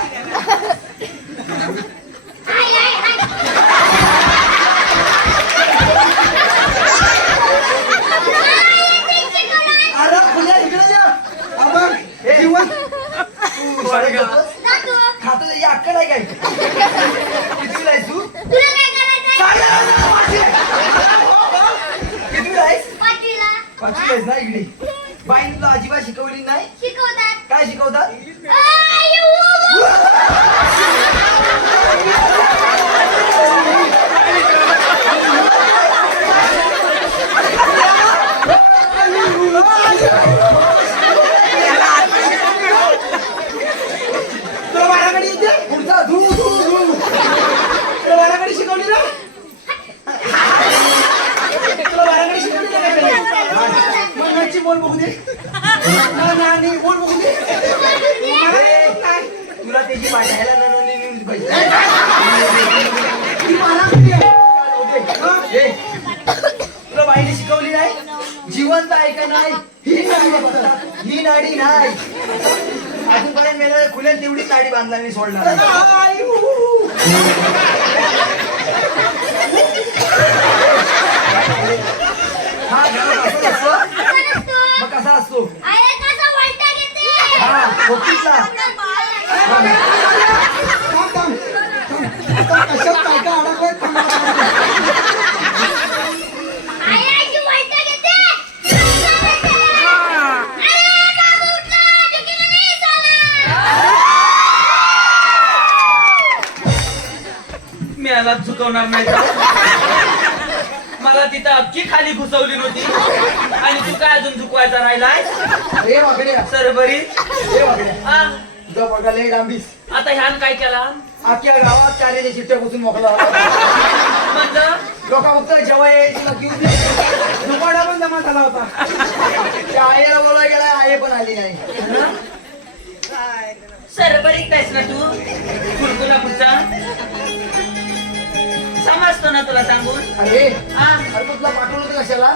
अजिबात शिकवली नाही. शिकवतात काय शिकवतात? तुला बाराकडे येते पुढचा धू धू धू. तुला बाराकडे शिकवली ना तुला बाराकडे शिकवली ना काय मग नक्की बोल बघू दे नाही बोल बघू दे तुला त्याची पाठायला नोंदणी पाहिजे. ती बाराकडे आहे. ए, तुला बाईने शिकवली नाही जिवंत आहे का नाही ही नाडी बघतात. ही नाडी नाही अजूनपर्यंत मेला खुलेल तेवढीच नाडी बांधला मी सोडणार नाही. हा घरात असं असतो. मग कसा असतो? हा होतीच कशात काय काय अडकलंय मी याला चुकवणार नाही का? मला तिथं अख्खी खाली घुसवली नव्हती आणि तू काय अजून चुकवायचा राहिलाय रे वाकड्या सर बरी रे वाकड्या आ, तुझा बघा लय लांबीस. आता ह्यान काय केला अख्ख्या गावात कार्याच्या चिठ्ठ्या बसून मोकला म्हणजे लोक फक्त जेव्हा यायची दुपाडा पण जमा झाला होता त्या आईला बोलायला गेला आई पण आली नाही. सर बरी कायस ना तू कुरकुला पुढचा समजतो ना तुला सांगून अरे आ, अरे तुला पाठवलं होतं कशाला?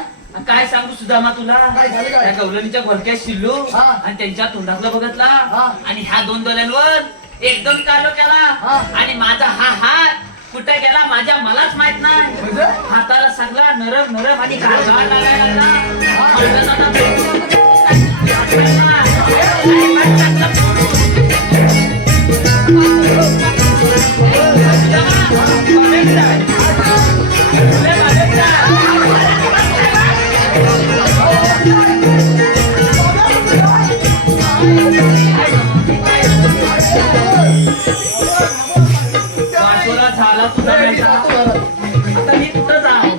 काय सांगू सुदामा तुला काय झालं काय? त्या गवलनीच्या घोलक्यात शिल्लो हा. आणि त्यांच्या तोंडातलं बघितला हा. आणि ह्या दोन डोल्यांवर एकदम कालो केला हा. आणि माझा हा हात कुठे गेला माझ्या मलाच माहित नाही म्हणजे? हाताला सगळा नरम नरम आणि गारगार लागायला लागला हा. म्हणलं ना, आणि माझं चांगलं फोडून. सुदामा, बाबेच जाय. तुला बाबेच जाय. वाटोळा झाला तुझा बेटा. आता मी कुठं जाऊ?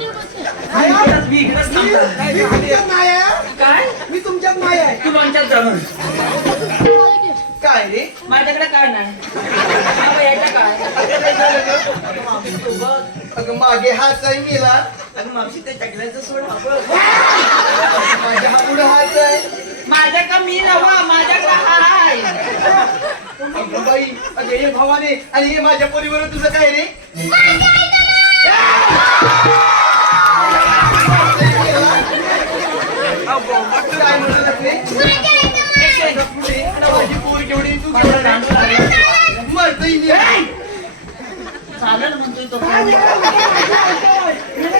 मी इकडंच थांबतो. मी तुमच्यात नाही आहे काय मी तुमच्यात नाही आहे तू लोणच्यात जाऊन काय रे? माझ्याकडे काय नाही बाबा, यायचं काय अगं मागे हात आहे मेला. अगं मावशी ते टाकल्याचं सोड माझ्या हा पुढे हात आहे. माझ्या का मी नवा माझ्याकडे हाय अगं बाई अगं हे भावाने आणि हे माझ्या पोरीवर तुझं काय रे? काय म्हणत असले? माझी पोर केवढी तू केवढा मरतही नाही. चालेल म्हणतोय तो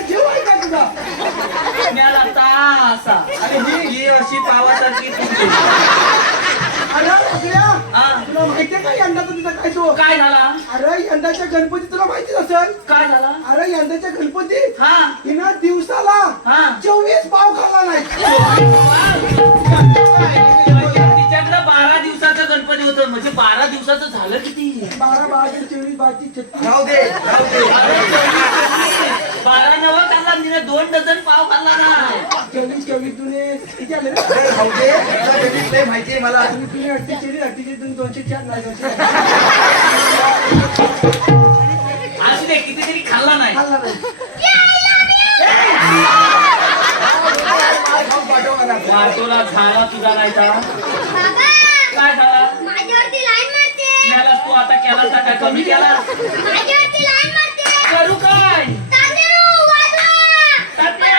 जीव आहे का तुझा मिळाला आता असा आणि ही अशी पावासारखी तुमची अरे आपल्या हा. तुला माहितीये का यंदाचा तुझा काय तो काय झाला अरे यंदाच्या गणपती तुला माहितीच असेल काय झाला अरे यंदाच्या गणपती हा हिनं दिवसाला हा 24 पाव खाल्ला नाही तिच्याकडे 12 दिवसाचा गणपती होतं म्हणजे 12 दिवसाचं झालं किती 12 12 24 22 36 राहू दे राहू दे. 12 नवं खाल्ला तिने 2 डझन पाव खाल्ला ना 24 24 दुने किती आले रे? अरे राहू दे. तुला गणित लय माहिती आहे मला. तुम्ही दुने 48 48 दुने 204 नाही 200 असू दे कितीतरी खाल्ला नाही खाल्ला नाही मार खाऊन पाठव मला. वाटोला झाला तुझा राहायचा काय झाला माझ्यावरती लाईन मारते मिळालास तू आता केलास का काय कमी केला माझ्यावरती लाईन मारते करू काय तांदूळ वाजवा तात्या,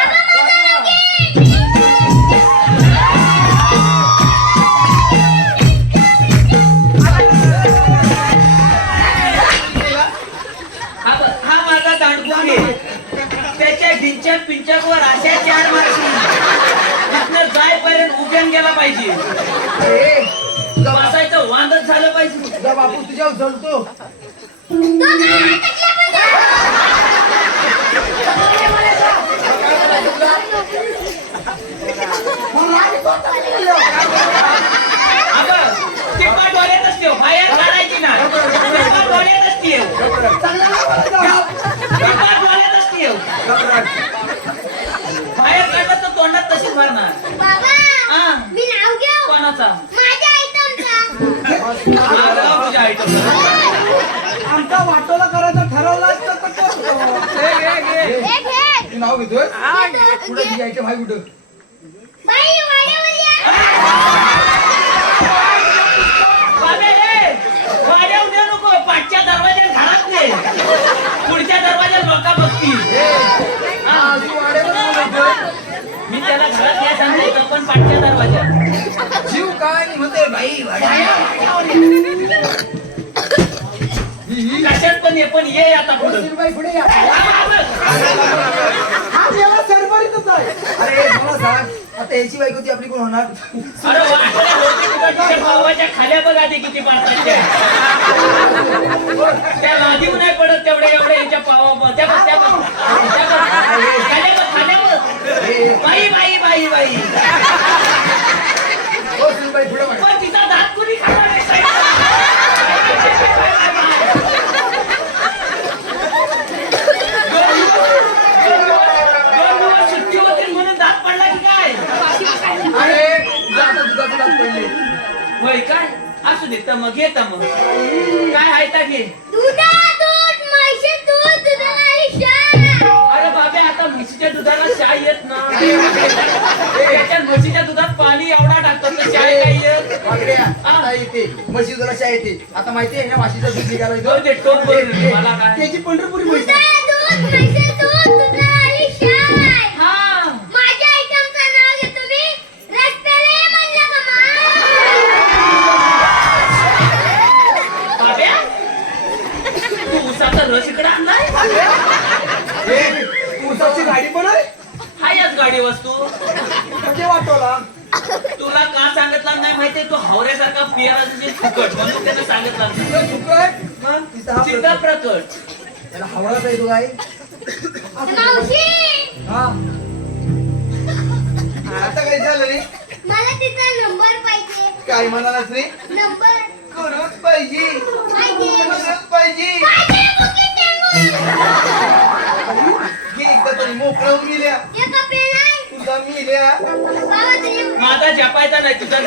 हा माझा दांडगू आहे त्याच्या ढिंच्यात पिंच्यावर अशा 4 मार्ची तिथनं जायपर्यंत उभ्यान गेला पाहिजे ए, तुझा बसायचं वांदच झालं पाहिजे तुझा बापू तुझ्यावर जळतो. मला अगं, टिपा डोळ्यातच ठेव, बाहेर काढायची ना. टिपा डोळ्यातच ठेव. टिपा डोळ्यातच ठेव. बाहेर काढलं तर तोंडात तशीच भरणार. बाबा हा. मी नाव घेऊ कोणाचा? माझ्या आयटमचा माझा तुझ्या आयटम. आमचा वाटोला करायचं ठरवलं असतं तर करतो. एक हे तू नाव घेतोय घेतो, कुठे घे. घ्यायचं भाई कुठं बाई वाड्यावर या. बाबे रे, वाड्या उद्या नको, पाठच्या दरवाज्यात घरात नाही, पुढच्या दरवाज्यात लोका बघतील. हा. मी त्याला घरात या सांगितलं पण पाठच्या दरवाज्यात. जीव काय म्हणते भाई कशात पण ये, पण ये आता पुढं. बाई पुढे या. हा देवा सरभरीतच आहे. अरे मला सांग आता याची बायको ती आपली कोण होणार? अरे वाटलं होती तुला तुझ्या भावाच्या खाल्या बघ आधी किती पाडतात त्या. त्या लादीव नाही पडत तेवढे एवढे याच्या पावा त्या बघ, त्या बघ. त्या बघ. खाल्या बघ, खाल्या बघ. बाई बाई बाई बाई. हो सुनबाई पुढे बाई पण तिचा दात कुणी खाणार आहे? दोन दिवस सुट्टी होती म्हणून दात पडला की काय? अरे जाता दुधाचं दात पडले होय काय? असू दे तर मग येत मग काय आहे तर घे. दुधा दूध म्हैशी दूध दुधाला आली शाळा. अरे बाबे आता म्हशीच्या दुधाला शाय येत ना. त्याच्या म्हशीच्या दुधात पाणी एवढा टाकतात तर शाय काही येत. वागड्या आता येते म्हशी तुला शाळा येते आता माहितीये ना म्हशीचं दूध निघाला जाऊ दे, टोक भरून मला काय. त्याची पंढरपुरी म्हैस दुधा दूध म्हैशी दूध दुधाला आली शाळा. हा. माझ्या आयटमचं नाव घेतो मी रस्त्याला ये म्हणलं का बाब्या तू उसाचा रस इकडे आणलाय. ऊसाची गाडी पण आहे. हा याच गाडी वस्तू म्हणजे वाटोला तुला का सांगितलं नाही माहितीये, तू हावऱ्यासारखा पियाला तुझी फुकट म्हणून त्यानं सांगितलं नाही. तुला फुकट मग तिचा हा चिंता प्रकट. त्याला हवळाच आहे तो काय मावशी हा आता काय झालं रे मला तिचा नंबर पाहिजे. काय म्हणालास रे नंबर करूच पाहिजे पाहिजे. करूच पाहिजे पाहिजे बुकी टेंगुल. घे एकदा तरी मोकळं होऊन गेल्या एका पेन आहे. तुझा मिल्या बाबा तुझे माझा जपायचा नाही तुझा घे.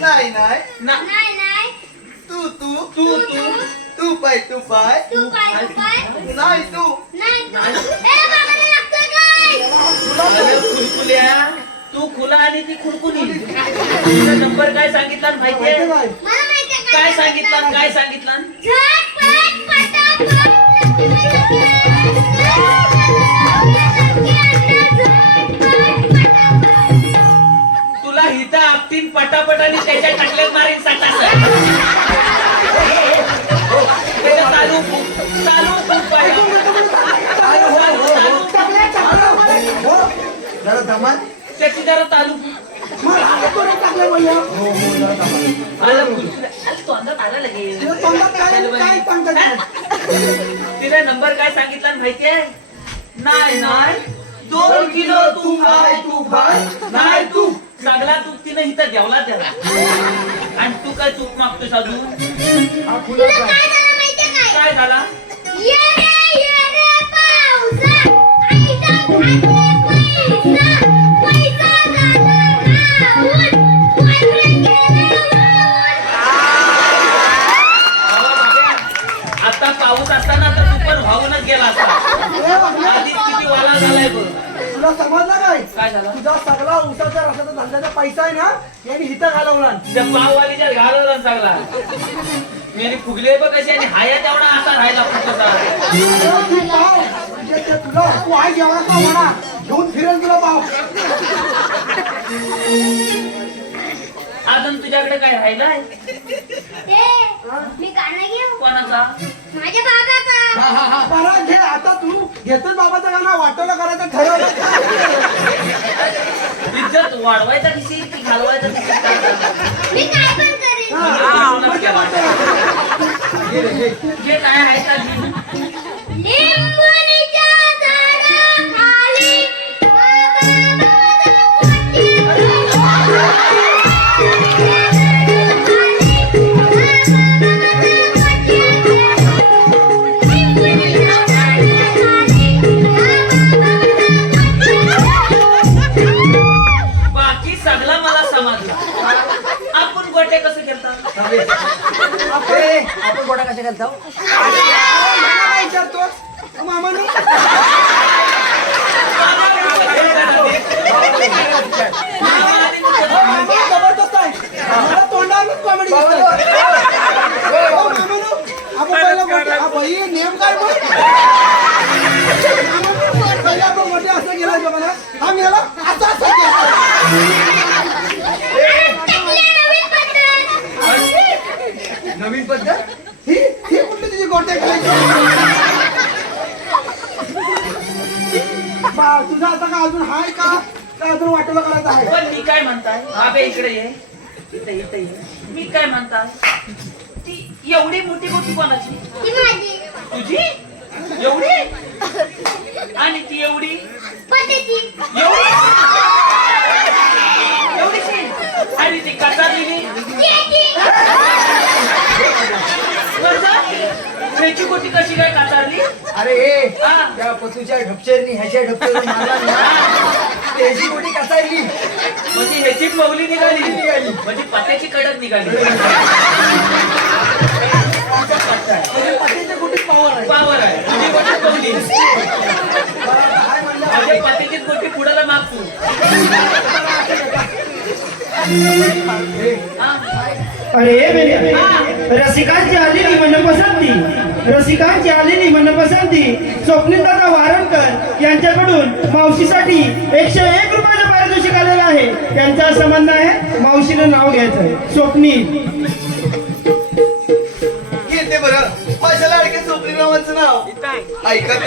नाही नाही ना. नाही नाही तू तू तू तू तू पाय तू पाय नाही तू नाही ए बाबाला लागतोय काय. अरे खुलखुल्या, तू खुला आणि ती खुलखुली. तुझा नंबर काय सांगितला माहितीये? काय मला माहिती काय सांगितलं काय सांगितलं? झटपट पटापट तुला हिता आपटीन पटापट आणि त्याच्या टाकल्यात मारीन सटासट. त्याच्या चालू चालू खूप पाहिजे. जरा दमान त्याची जरा चालू टाकलं भैया. आलं खुलखुल्या. आलं तोंडात आलं लगेच. तुला तोंडात काय सांगतात नाही. तिला नंबर काय सांगितला माहितीये? नाही नाही 2 किलो तूप आहे तूप आहे नाही तूप. सगळा तूप तिने इथं देवला त्याला. आणि तू काय तूप मागतोस अजून? तुला काय झालं माहितीये काय. काय झाला? ये रे पावसा आईचा खाते पैसा झाला गाऊन boyfriend गेले वाहून. आता पाऊस असताना तर तू पण वाहूनच गेला असता. ए बाबा, आधीच किती वाला झालाय बघ. तुला समजलं काय काय झालं? तुझा सगळा ऊसाच्या रसाचा धंद्याचा पैसा आहे ना यांनी हिथं घालवला. त्या पाववालीच्या घालवला सगळा. मी फुगले बघ कशी आणि हाया तेवढा असा राहिला फक्त. म्हणजे ते तुला तू आई जेवणा का म्हणा घेऊन फिरेल तुला पाव. अजून तुझ्याकडे काय राहिलाय? मी गाणं घेऊ कोणाचा? माझ्या बाबाचा. बरं घे आता तू घेतोच बाबाचं गाणं वाटोला करायचं ठरवलं. इज्जत वाढवायचा कशी की घालवायचा कशी? मी काय पण करेन. म्हणजे वाटोला. जे काय आहे का? लिंबुनीच्या झाडाखाली कशा घालता विचारतो मामानो जबरदस्त आहे मला तोंडावरच कॉमेडी भाई नेम काय मग पहिला आपण मोठे असं गेला मला हा गेला असं असं नवीन पद्धत ही कुठली तुझी गोटे तुझा आता का अजून हाय का अजून वाटेला करायचं आहे पण मी काय म्हणताय बाबे इकडे ये इथे इथे ये मी काय म्हणताय ती एवढी मोठी गोटी कोणाची तुझी एवढी आणि ती एवढी एवढी एवढीशी आणि ती कचारलेली त्याची गोटी कशी काय काचारली अरे त्या पतूच्या ढपचरनी ह्याच्या ढपचरनी मारला ना त्याची गोटी कसायली म्हणजे ह्याचीच मौली निघाली म्हणजे पत्याची कडक निघाली म्हणजे पतीच्या गोटीत पावर आहे तुझी गोटी मौली माझ्या पत्याचीच गोटी पुढाला मागतो अरे मेरे रसिकांची आलेली मनपसंती स्वप्नील दादा वारणकर यांच्याकडून मावशीसाठी 101 रुपयाचं पारितोषिक आलेलं आहे. त्यांचा संबंध आहे मावशीनं नाव घ्यायचं आहे स्वप्नील. येते बरं माझ्या लाडक्या सोपरी नावाचं नाव ऐका तर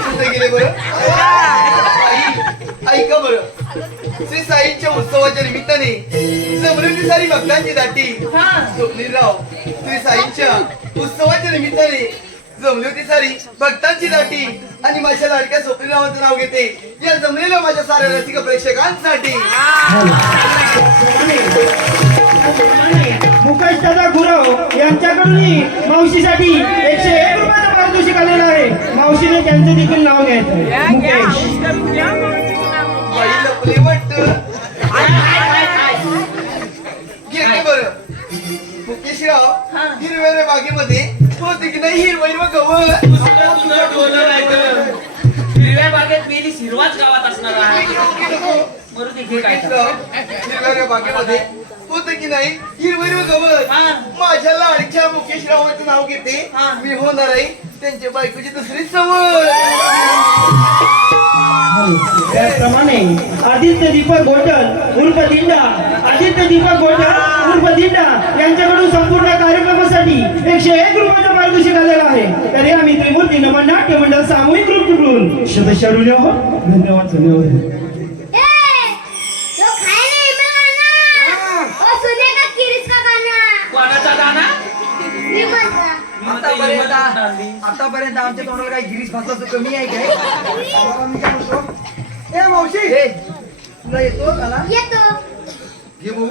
कुठे गेले बरं ऐका बरं श्री साईंच्या उत्सवाच्या निमित्ताने समृद्धी सारी भक्तांची दाटी स्वप्नीलराव श्री साईंच्या उत्सवाच्या निमित्ताने जमली होती सारी भक्तांची दाटी आणि माझ्या लाडक्या स्वप्नीलरावांचं नाव घेते या जमलेल्या माझ्या साऱ्या रसिक प्रेक्षकांसाठी. मुकेश दादा गुरव यांच्याकडून मावशीसाठी 101 रुपयाचं पारितोषिक आलेलं आहे. मावशीने त्यांचं देखील नाव घ्यायचं आहे मुकेश. बाई लपले वाटतं घेते बरं मुकेशराव हिरव्या बागेमध्ये होते की नाही हिरवं गवत तुझं डोलं नाही तर हिरव्या बागेत मेली हिरवाच गावात असणार आहे मरून घे काय हिरव्या बागेमध्ये होते की नाही हिरवं गवत माझ्या लाडक्या मुकेशरावांचं नाव घेते मी होणार आहे त्यांच्या बायकोची दुसरी सवय. त्याप्रमाणे आदित्य दीपक गोटल उर्फ दिंडा यांच्याकडून संपूर्ण कार्यक्रमासाठी 101 रुपयाचं पारितोषिक आलेलं आहे. तरी आम्ही त्रिमूर्ती नमन नाट्य मंडळ सामूहिक रूप चिपळूण सदस्य आहोत. धन्यवाद. कोणाचा दाना आतापर्यंत आमच्या तोंडाला काही गिरीश भासाचं कमी आहे काय मी काय म्हणतो ए मावशी तुला येतो आला घे भाऊ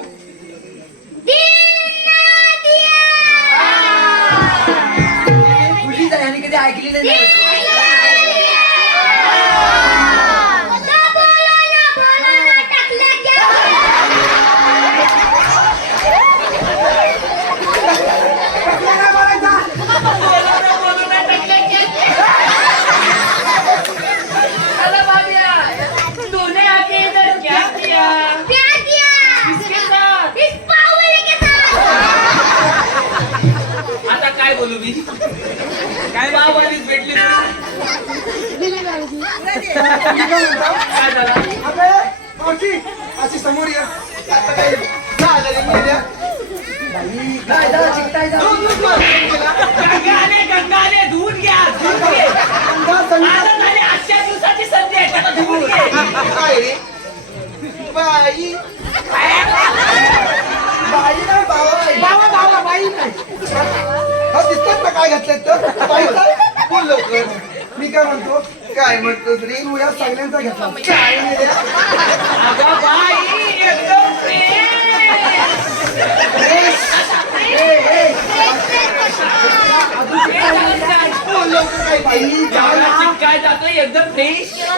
कुठलीच आहे आणि कधी ऐकली नाही आता काय बोलू मी काय बाबानीच भेटली काय झालं अबे मावशी अशी समोर ये आता काय झालं रे माझ्या? काय झालं चिकटाय गंगाने धुवून घ्या आता झाली आजच्या दिवसाची संधी आहे त्याला धुवून घे काय रे बाई बाई नाही बाबा बाई नाही हा दिसतात ना काय घातलेत तर बाई बोल लवकर मी काय म्हणतो काय म्हणतोस रे तू या सगळ्यांचा घेतला काय रे? अगं बाई एकदम बोल लवकर काय बाई काय जातोय एकदम फ्रेश केला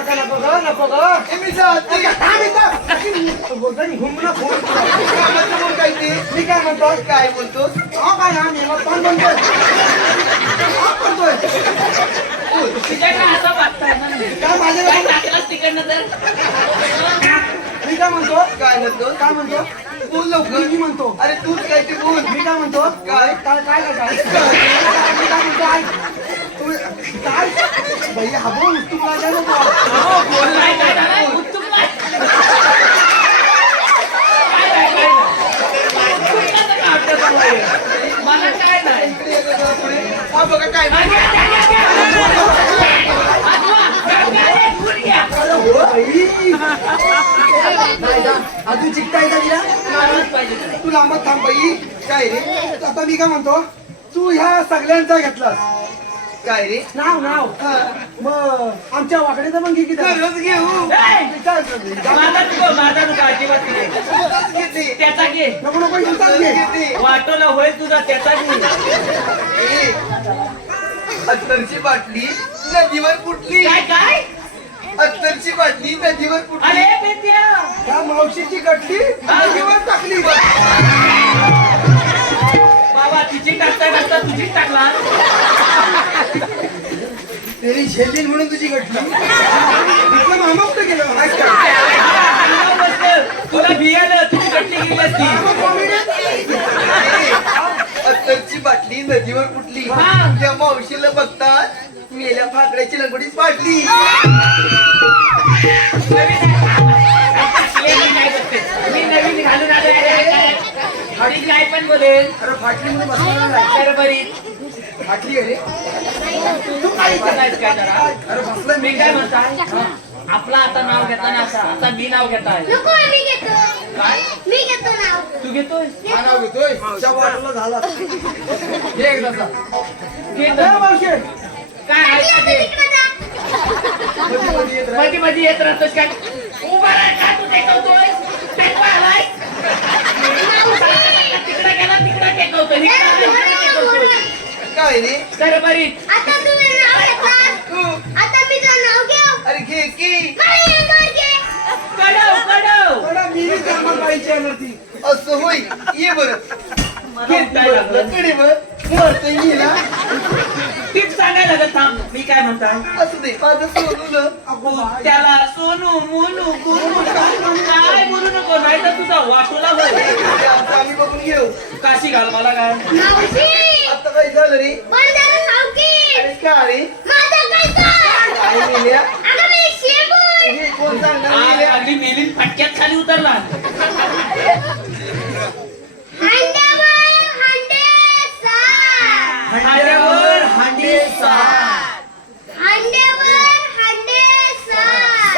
नका नको ग नको ग ए, मी जाते. कामाचं बोल काय ते? मी काय म्हणतो काय बोलतोस काय हा नेमा पण म्हणतोय तुझ्याकडे असं वाटतंय ना काय माझ्या काय टाकलंस तिकडनं तर मी काय म्हणतो काय म्हणतोस काय म्हणतो बोल लवकर मी म्हणतो अरे तूच काय ते बोल मी काय म्हणतो काय? काय काय काय काय मी काय म्हणतो ऐक. काय बाई हा बोल तू मला काय म्हणतो काय काय झालं? उत्तुकला. काय नाही, काय नाही. कुणाचं काय अभ्यास चालू आहे? मला काय नाही इकडे ये गं जरा पुढे. हा बघा काय अजून चिकता येतात तिला तू लांबत थांब बाई काय रे आता मी काय म्हणतो तू ह्या सगळ्यांचा घेतलास काय रे नाव नाव मग आमच्या वाकड्याचं मग घे की जरा. खरंच घेऊ काय करते? माझा तुका अजिबात नाही. खरंच घेते त्याचा घे नको नको इथंच घे. घेते वाटोला होईल तुझा त्याचा घे ए, अत्तरची बाटली नदीवर फुटली काय काय अत्तरची बाटली नदीवर फुटली अरे बेट्या त्या मावशीची कटली नदीवर टाकली बाबा तिची टाकता तुझीच टाकला तेरी झेलीन म्हणून तुझी कटली तिथलं मामाप तर गेलं माहित का? तुला भियालं तुझी कटली गेली असती अत्तरची बाटली नदीवर फुटली त्या मावशीला बघतात मेल्या फाकड्याची लंगोटीच फाटली मी नवीन घालून आलो आणि काय पण बोलेल अरे फाटली म्हणून बसलेला नाही. तर बरी फाटली आहे रे तू काय करायचं काय जरा अरे बसलं मी काय म्हणताय आपला आता नाव घेताना असं आता मी नाव घेताय नको मी घेतो काय मी घेतो नाव तू घेतोय हा नाव घेतोय त्या वाटला झाला घे एकदाचा घेतो मावशी काय आहे आता ते? तिकडे जा. मध्ये येत राहा. मध्ये मध्ये येत राहतोस काय उभा राह का तू टेकवतोय टेकवा आलाय तिकडे गेला तिकडे टेकवतोय काय रे तर बरी आता तुम्ही नाव घेतलास. तू आता मी तुझं नाव घेऊ. अरे घे की मला येणार घे. कडव थोडा मिरी कामा पाहिजे ना ती असं होय ये बरं काय लागलं कडे बर मरतोय मी ना तीच सांगायला लागत थांब मी काय म्हणताय असं दे माझं सोडून त्याला सोनू मोनू गुनू काय बोलू नको नाही तर तुझा वाटोला होय आम्ही बघून घेऊ काशी घाल मला काय मावशी आता काय झालं रे बरं झालं सावकी. अरे का रे माझं काय कर? काय मेल्या अगं मी शेपूट. हे कोण सांगणार आज मेल्या अगदी मेलीन फटक्यात खाली उतरला हांड्यावर हांडे सात. हांड्यावर हांडी हांड्यावर हांडे सात.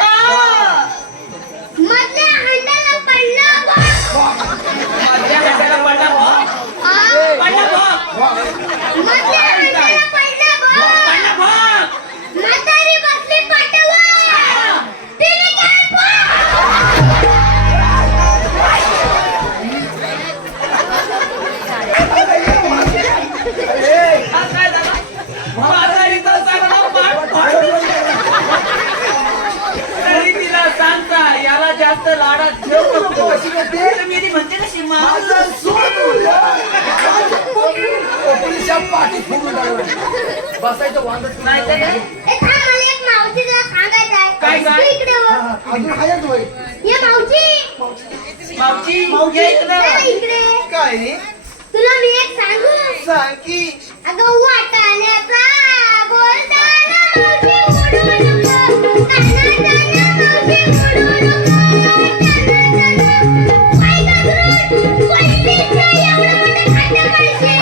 मधल्या हांड्याला पडला बघ. माझ्या हाताला पडला भाऊ. आ? पडला भाऊ. मधल्या हांड्याला पडला बघ. पडला भाऊ. म्हातारी बसली पाटावर. तिने काय बघ. आज काय झालं? म्हातारीचा चांगला पाठ फाडून. तरी तिला सांगता याला जास्त लाडात ठेवू नको. तर मी ती म्हणते ना शिमा पोपलीच्या पाठीत फुगून टाकलं. बसायचं वांदच नाही तर काय? ए, थांब, मला एक मावशी तुला सांगायचं आहे. काय काय? तू इकडे बघ. अजून हायच होय ये मावशी. मावशी ये इकडं. जरा इकडे. काय रे तुला मी एक सांगू. सांग की अगं वाटाण्याचा बोलताना मावशी उडू नको. कानाताना मावशी उडू नको. कानाताना पाय घसरून कोयतीचं एवढं मोठं खड्डा पडशील.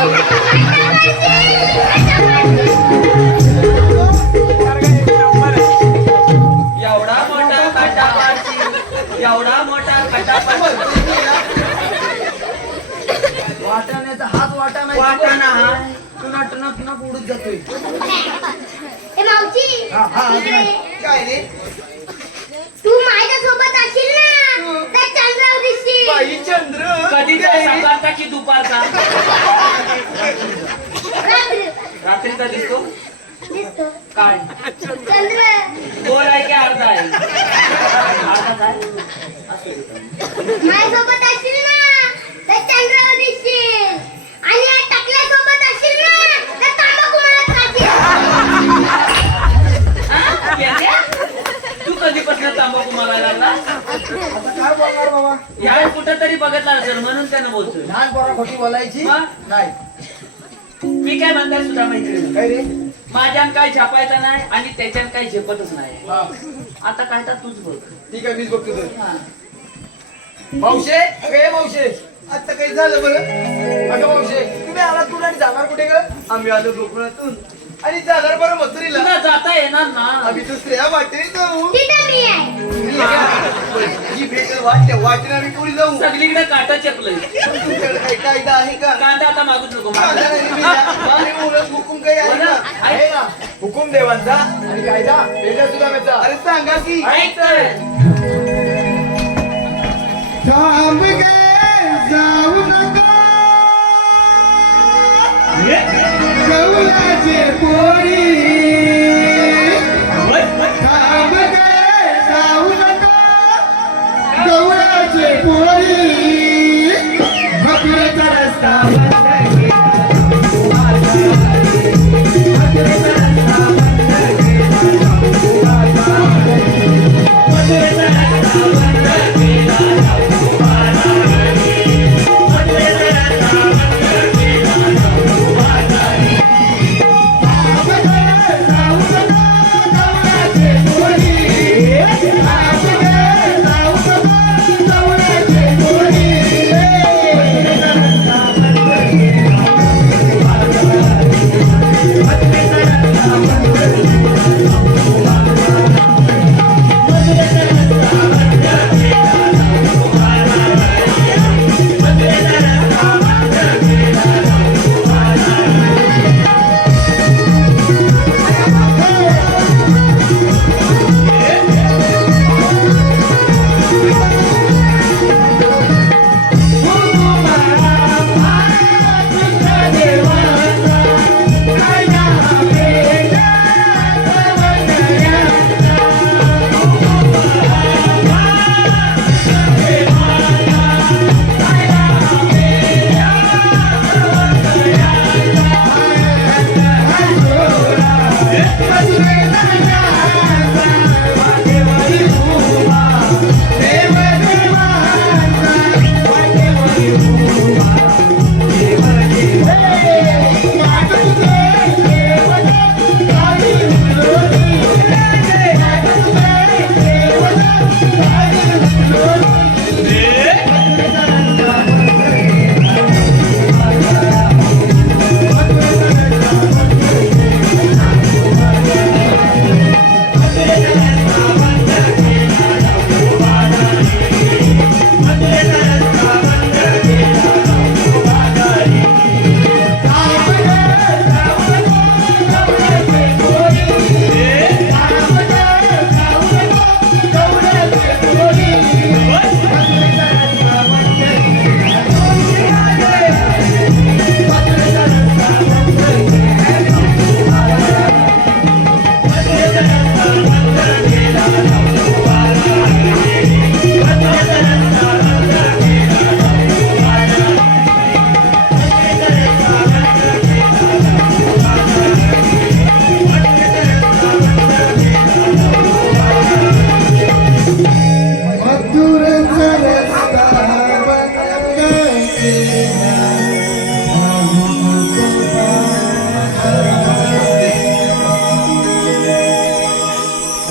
खड्डा पडशील. खड्डा पडशील. एवढा मोठा खड्डा पाडशील एवढा मोठा खड्डा पाडशील वाटाण्याचा हात वाटाणा वाटाणा हा. टुना टुना टुना उडत जातोय ए मावशी इकडे. काय रे तू माझ्यासोबत असशील ना तर चंद्रावर दिसशील. बाई चंद्र कधीचा सकाळचा की दुपारचा रात्री. रात्रीचा दिसतो काय गोल आहे की अर्धा आहे अर्धा काय माझ्यासोबत असशील ना तर चंद्रावर दिसशील आणि या टकल्यासोबत असशील ना तर तांबाखू मला खाशील. हा? पेंड्या? तू कधीपासून तांबाखू मागायला लागला आता काय बोलणार बाबा? या कुठं तरी बघितला असेल म्हणून त्यानं बोलतोय लहान पोरा खोटी बोलायची हा? नाही. मी काय म्हणताय सुद्धा मैत्रिणी काय रे? माझ्यान काय छापायचं नाही आणि त्याच्यान काय झेपतच नाही हा, आता काय तर तूच बघ ठीक आहे, मीच बघतो तुझं. हा. मावशे, अगं ये मावशे, आता काही झालं बरं? अगं मावशे, तुम्ही आलात कुठे आणि जाणार कुठे ग? आम्ही आलो गोकुळातून आणि जाणार बरं मथुरीला. तुला जाता येणार ना आम्ही दुसऱ्या वाटेने जाऊ. तिथं मी आहे. जी भेटेल वाटेने आम्ही पुढे जाऊ. सगळीकडे काटा चेपलंय तुमच्याकडे काही कायदा आहे का? कांदा आता मागूच नको कायदा नाही, मी आणि मुलं हुकूम काही आहे का? आहे ना, हुकूम देवांचा आणि कायदा वेगळा सुद्धा. अरे सांगा की. ऐक तर. थांब गे जाऊ नका गौराचे पोरी थांब गे जाऊ नका गौराचे पोरी भक्तीचा रस्ता बंद केला. भक्तीचा रस्ता बंद केला. भक्तीचा रस्ता बंद केला.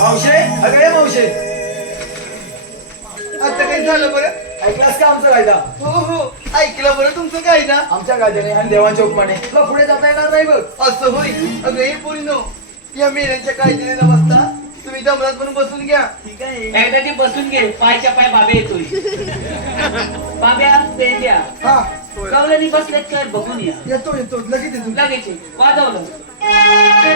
मावशे, अगं ये मावशे, आता काही झालं बरं? ऐकलास का आमचा कायदा? हो हो, ऐकलं बरं तुमचं कायदा. आमच्या कायद्याने आणि देवांच्या हुकमाने तुला पुढे जाता येणार नाही बघ. असं होय. अगं हे पोरीनो, या मेल्यांच्या कायद्याने न बसता तुम्ही दमरात म्हणून बसून घ्या. ठीक आहे. एकदा ती बसून घे पायच्या पाय बाबे येतोय बाब्या पेंड्या हा, कवल्यानी बसलेत कर बघून या येतो येतो, लगेच येतो. लगेच ये. वाजवलं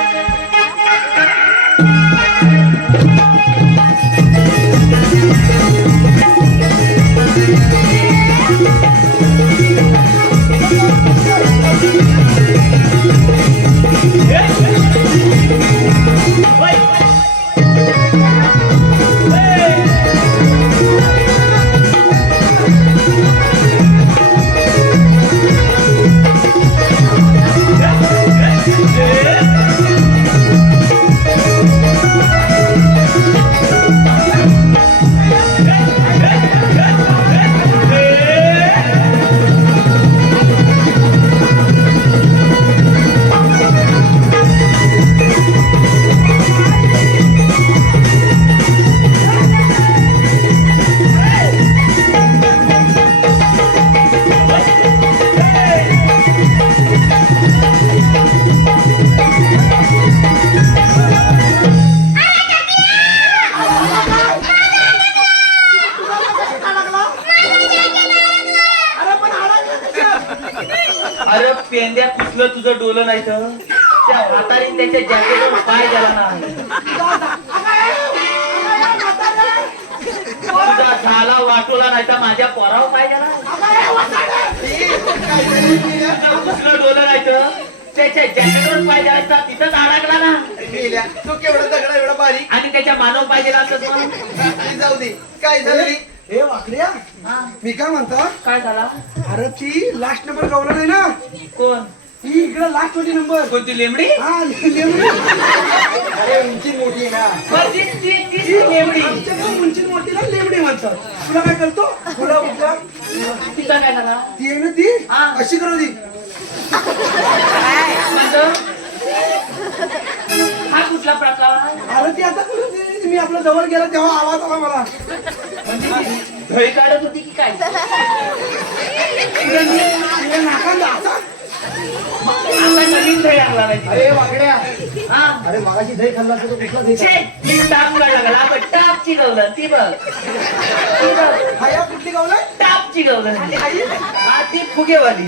Yeah. डोलं नाही तर त्या म्हातारीने त्याच्या जॅकेटवर पाय गेला ना तुझा झाला वाटोला नाही तर माझ्या पोरावर पाय गेला तुझं दुसरं डोलं नाही तर त्याच्या जॅकेटवर पाय गेला तिथंच अडकला ना मेल्या. तो केवढा दगडा एवढा बारीक आणि त्याच्या मानव पाय गेला असत मग आणि जाऊ दे काय झालं रे? हे वाकड्या मी काय म्हणतो काय झाला अरे ती लास्ट नंबर गावला नाही ना कोण ही इकडे लास्ट होती नंबर कोणती लेमडी हा लेमडी. अरे उंची मोठी आहे ना बरं, ती लेमडी आमच्याकडे उंची मोठी ना लेमडी म्हणतात तुला काय करतो तुला उठला तिचा काय झाला ती आहे ना ती हा. अशी करू ती म्हणजे हा कुठला प्रकार अरे ती आता करू ती मी आपल्या जवळ गेला तेव्हा आवाज आला मला घरी काढत होती की काय तिला नाकांदा असा. आता नवीन दही आणला नाही अरे वाकड्या हा अरे मगाशी दही खाल्ला असता तो कुठला दही छे, ती टाप काढला लागला आपण टाप चिगवलं ती बघ हा या कुठली गावला टाप चिगवलं हा ती फुगेवाली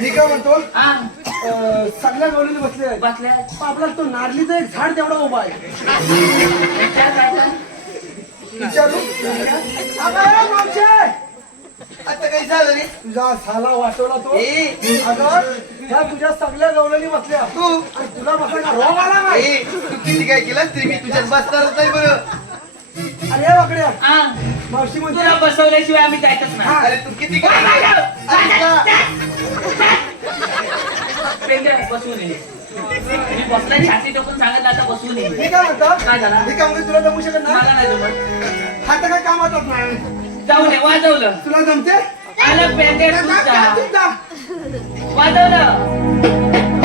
मी काय म्हणतो हा सगळ्या गवळीने बसले आहेत. बसल्या आपला तो नारलीचा एक झाड तेवढा उभा आहे विचार काय झाला? विचारू अगं, मावशे! आता काही झालं रे? तुझा साला वाटवला तो ए, अगं ह्या तुझ्या सगळ्या गवळणी बसल्या तू आणि तुला बसायला रोग आला नाही ए, तू किती काय केलं तरी मी तुझ्यात बसणारच नाही बरं. अरे वाकड्या हा मावशी म्हणते तुला बसवल्याशिवाय आम्ही जायचंच नाही अरे तू किती काय केलं? अरे का? पेंड्या बसवून ये मी बसला छाती टोकून सांगत आता बसवून ये मी काय म्हणतो काय झालं? मी काय म्हणतो तुला जमू शकत मला नाही नाही जमत हा तर काय काम होतात नाही जाऊ दे वाजवलं तुला जमते आलं पेंड्या जा, तूच जा, जा. तूच जा. वाजवलं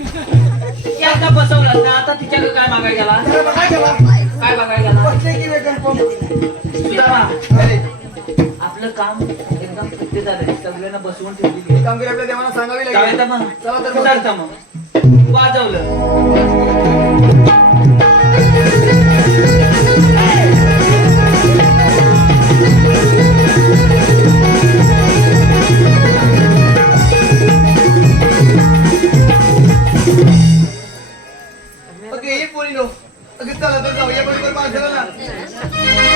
एकदा बसवलं ना आता तिच्याकडे काय मागायला गेला अरे बघा गेला. काय बघायला गेला बसले की वेगळं कोण? सुधारा अरे, आपलं काम एकदम फुटे झालंय सगळ्यांना बसवून ठेवली कामगिरी आपल्या देवाला सांगावी काय लागेल. तर मग चला तर मग. सुधारता मग वाजवलं अगं, ये पोरीनो. अगं, चला तर जाऊया बरोबर माणसाला ना.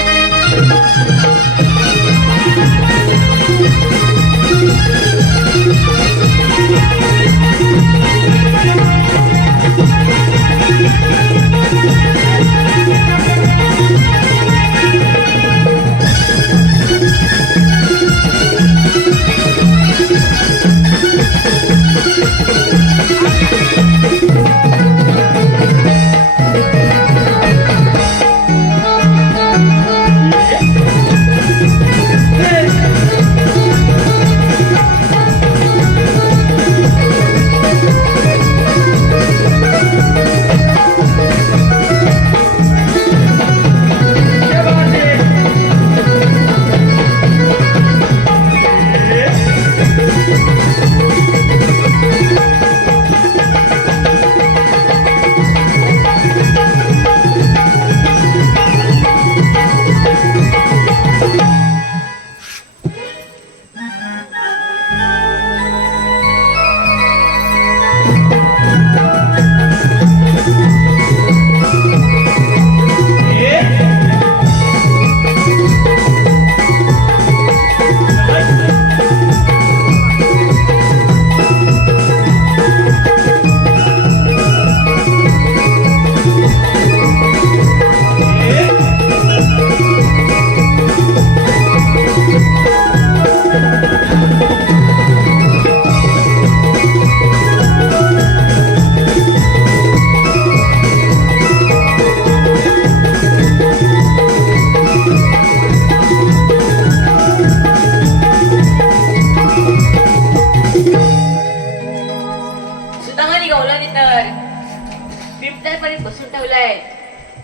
आहे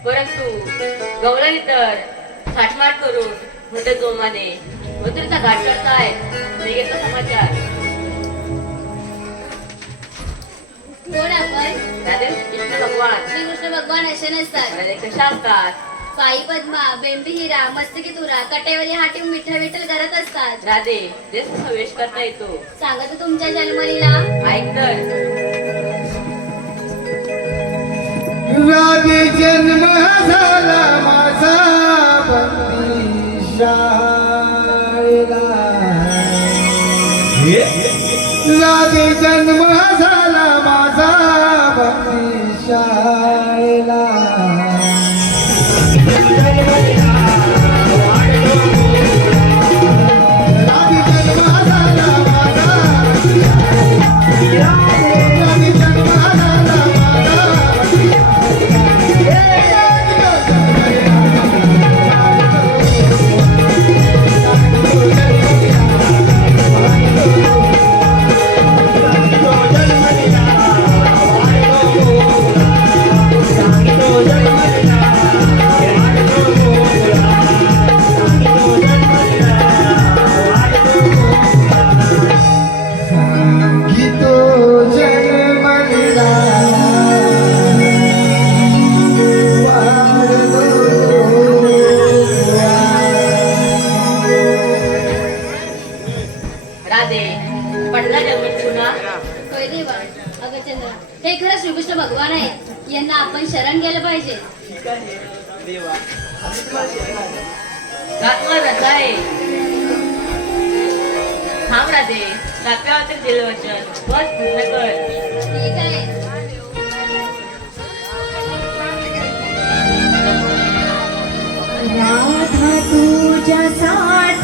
परंतु गवळणी तर थाटमाट करून मोठे जोमाने मथुरेचा घाट करताय मी घेतला समाचार. कोण आपण? राधे कृष्ण भगवान श्रीकृष्ण भगवान असे नसतात. राधे कशा असतात? पायी पद्मा, बेंबी हिरा, मस्तकी तुरा, कटेवरी हाटीव मिठा विठ्ठल करत असतात. राधे देश प्रवेश करता येतो. सांगत तुमच्या जन्मलीला. ऐक तर राधे जन्म झाला माझा बंदी शाळेला. राधे जन्म झाला माझा बंदी शाळेला. राधे जन्म झाला माझा. राधे जन्म झाला माझा. गीतो जन्मला राधे पडला जन्म पुन्हा. होय देवा. अगं चंद्रा, हे खरं श्रीकृष्ण भगवान आहेत. यांना आपण शरण गेलं पाहिजे. आत्मा रथ आहे. थांब राधे दाप्यावर दिलं वचन बस पूर्ण कर. ठीक आहे. राधा तुझ्यासाठी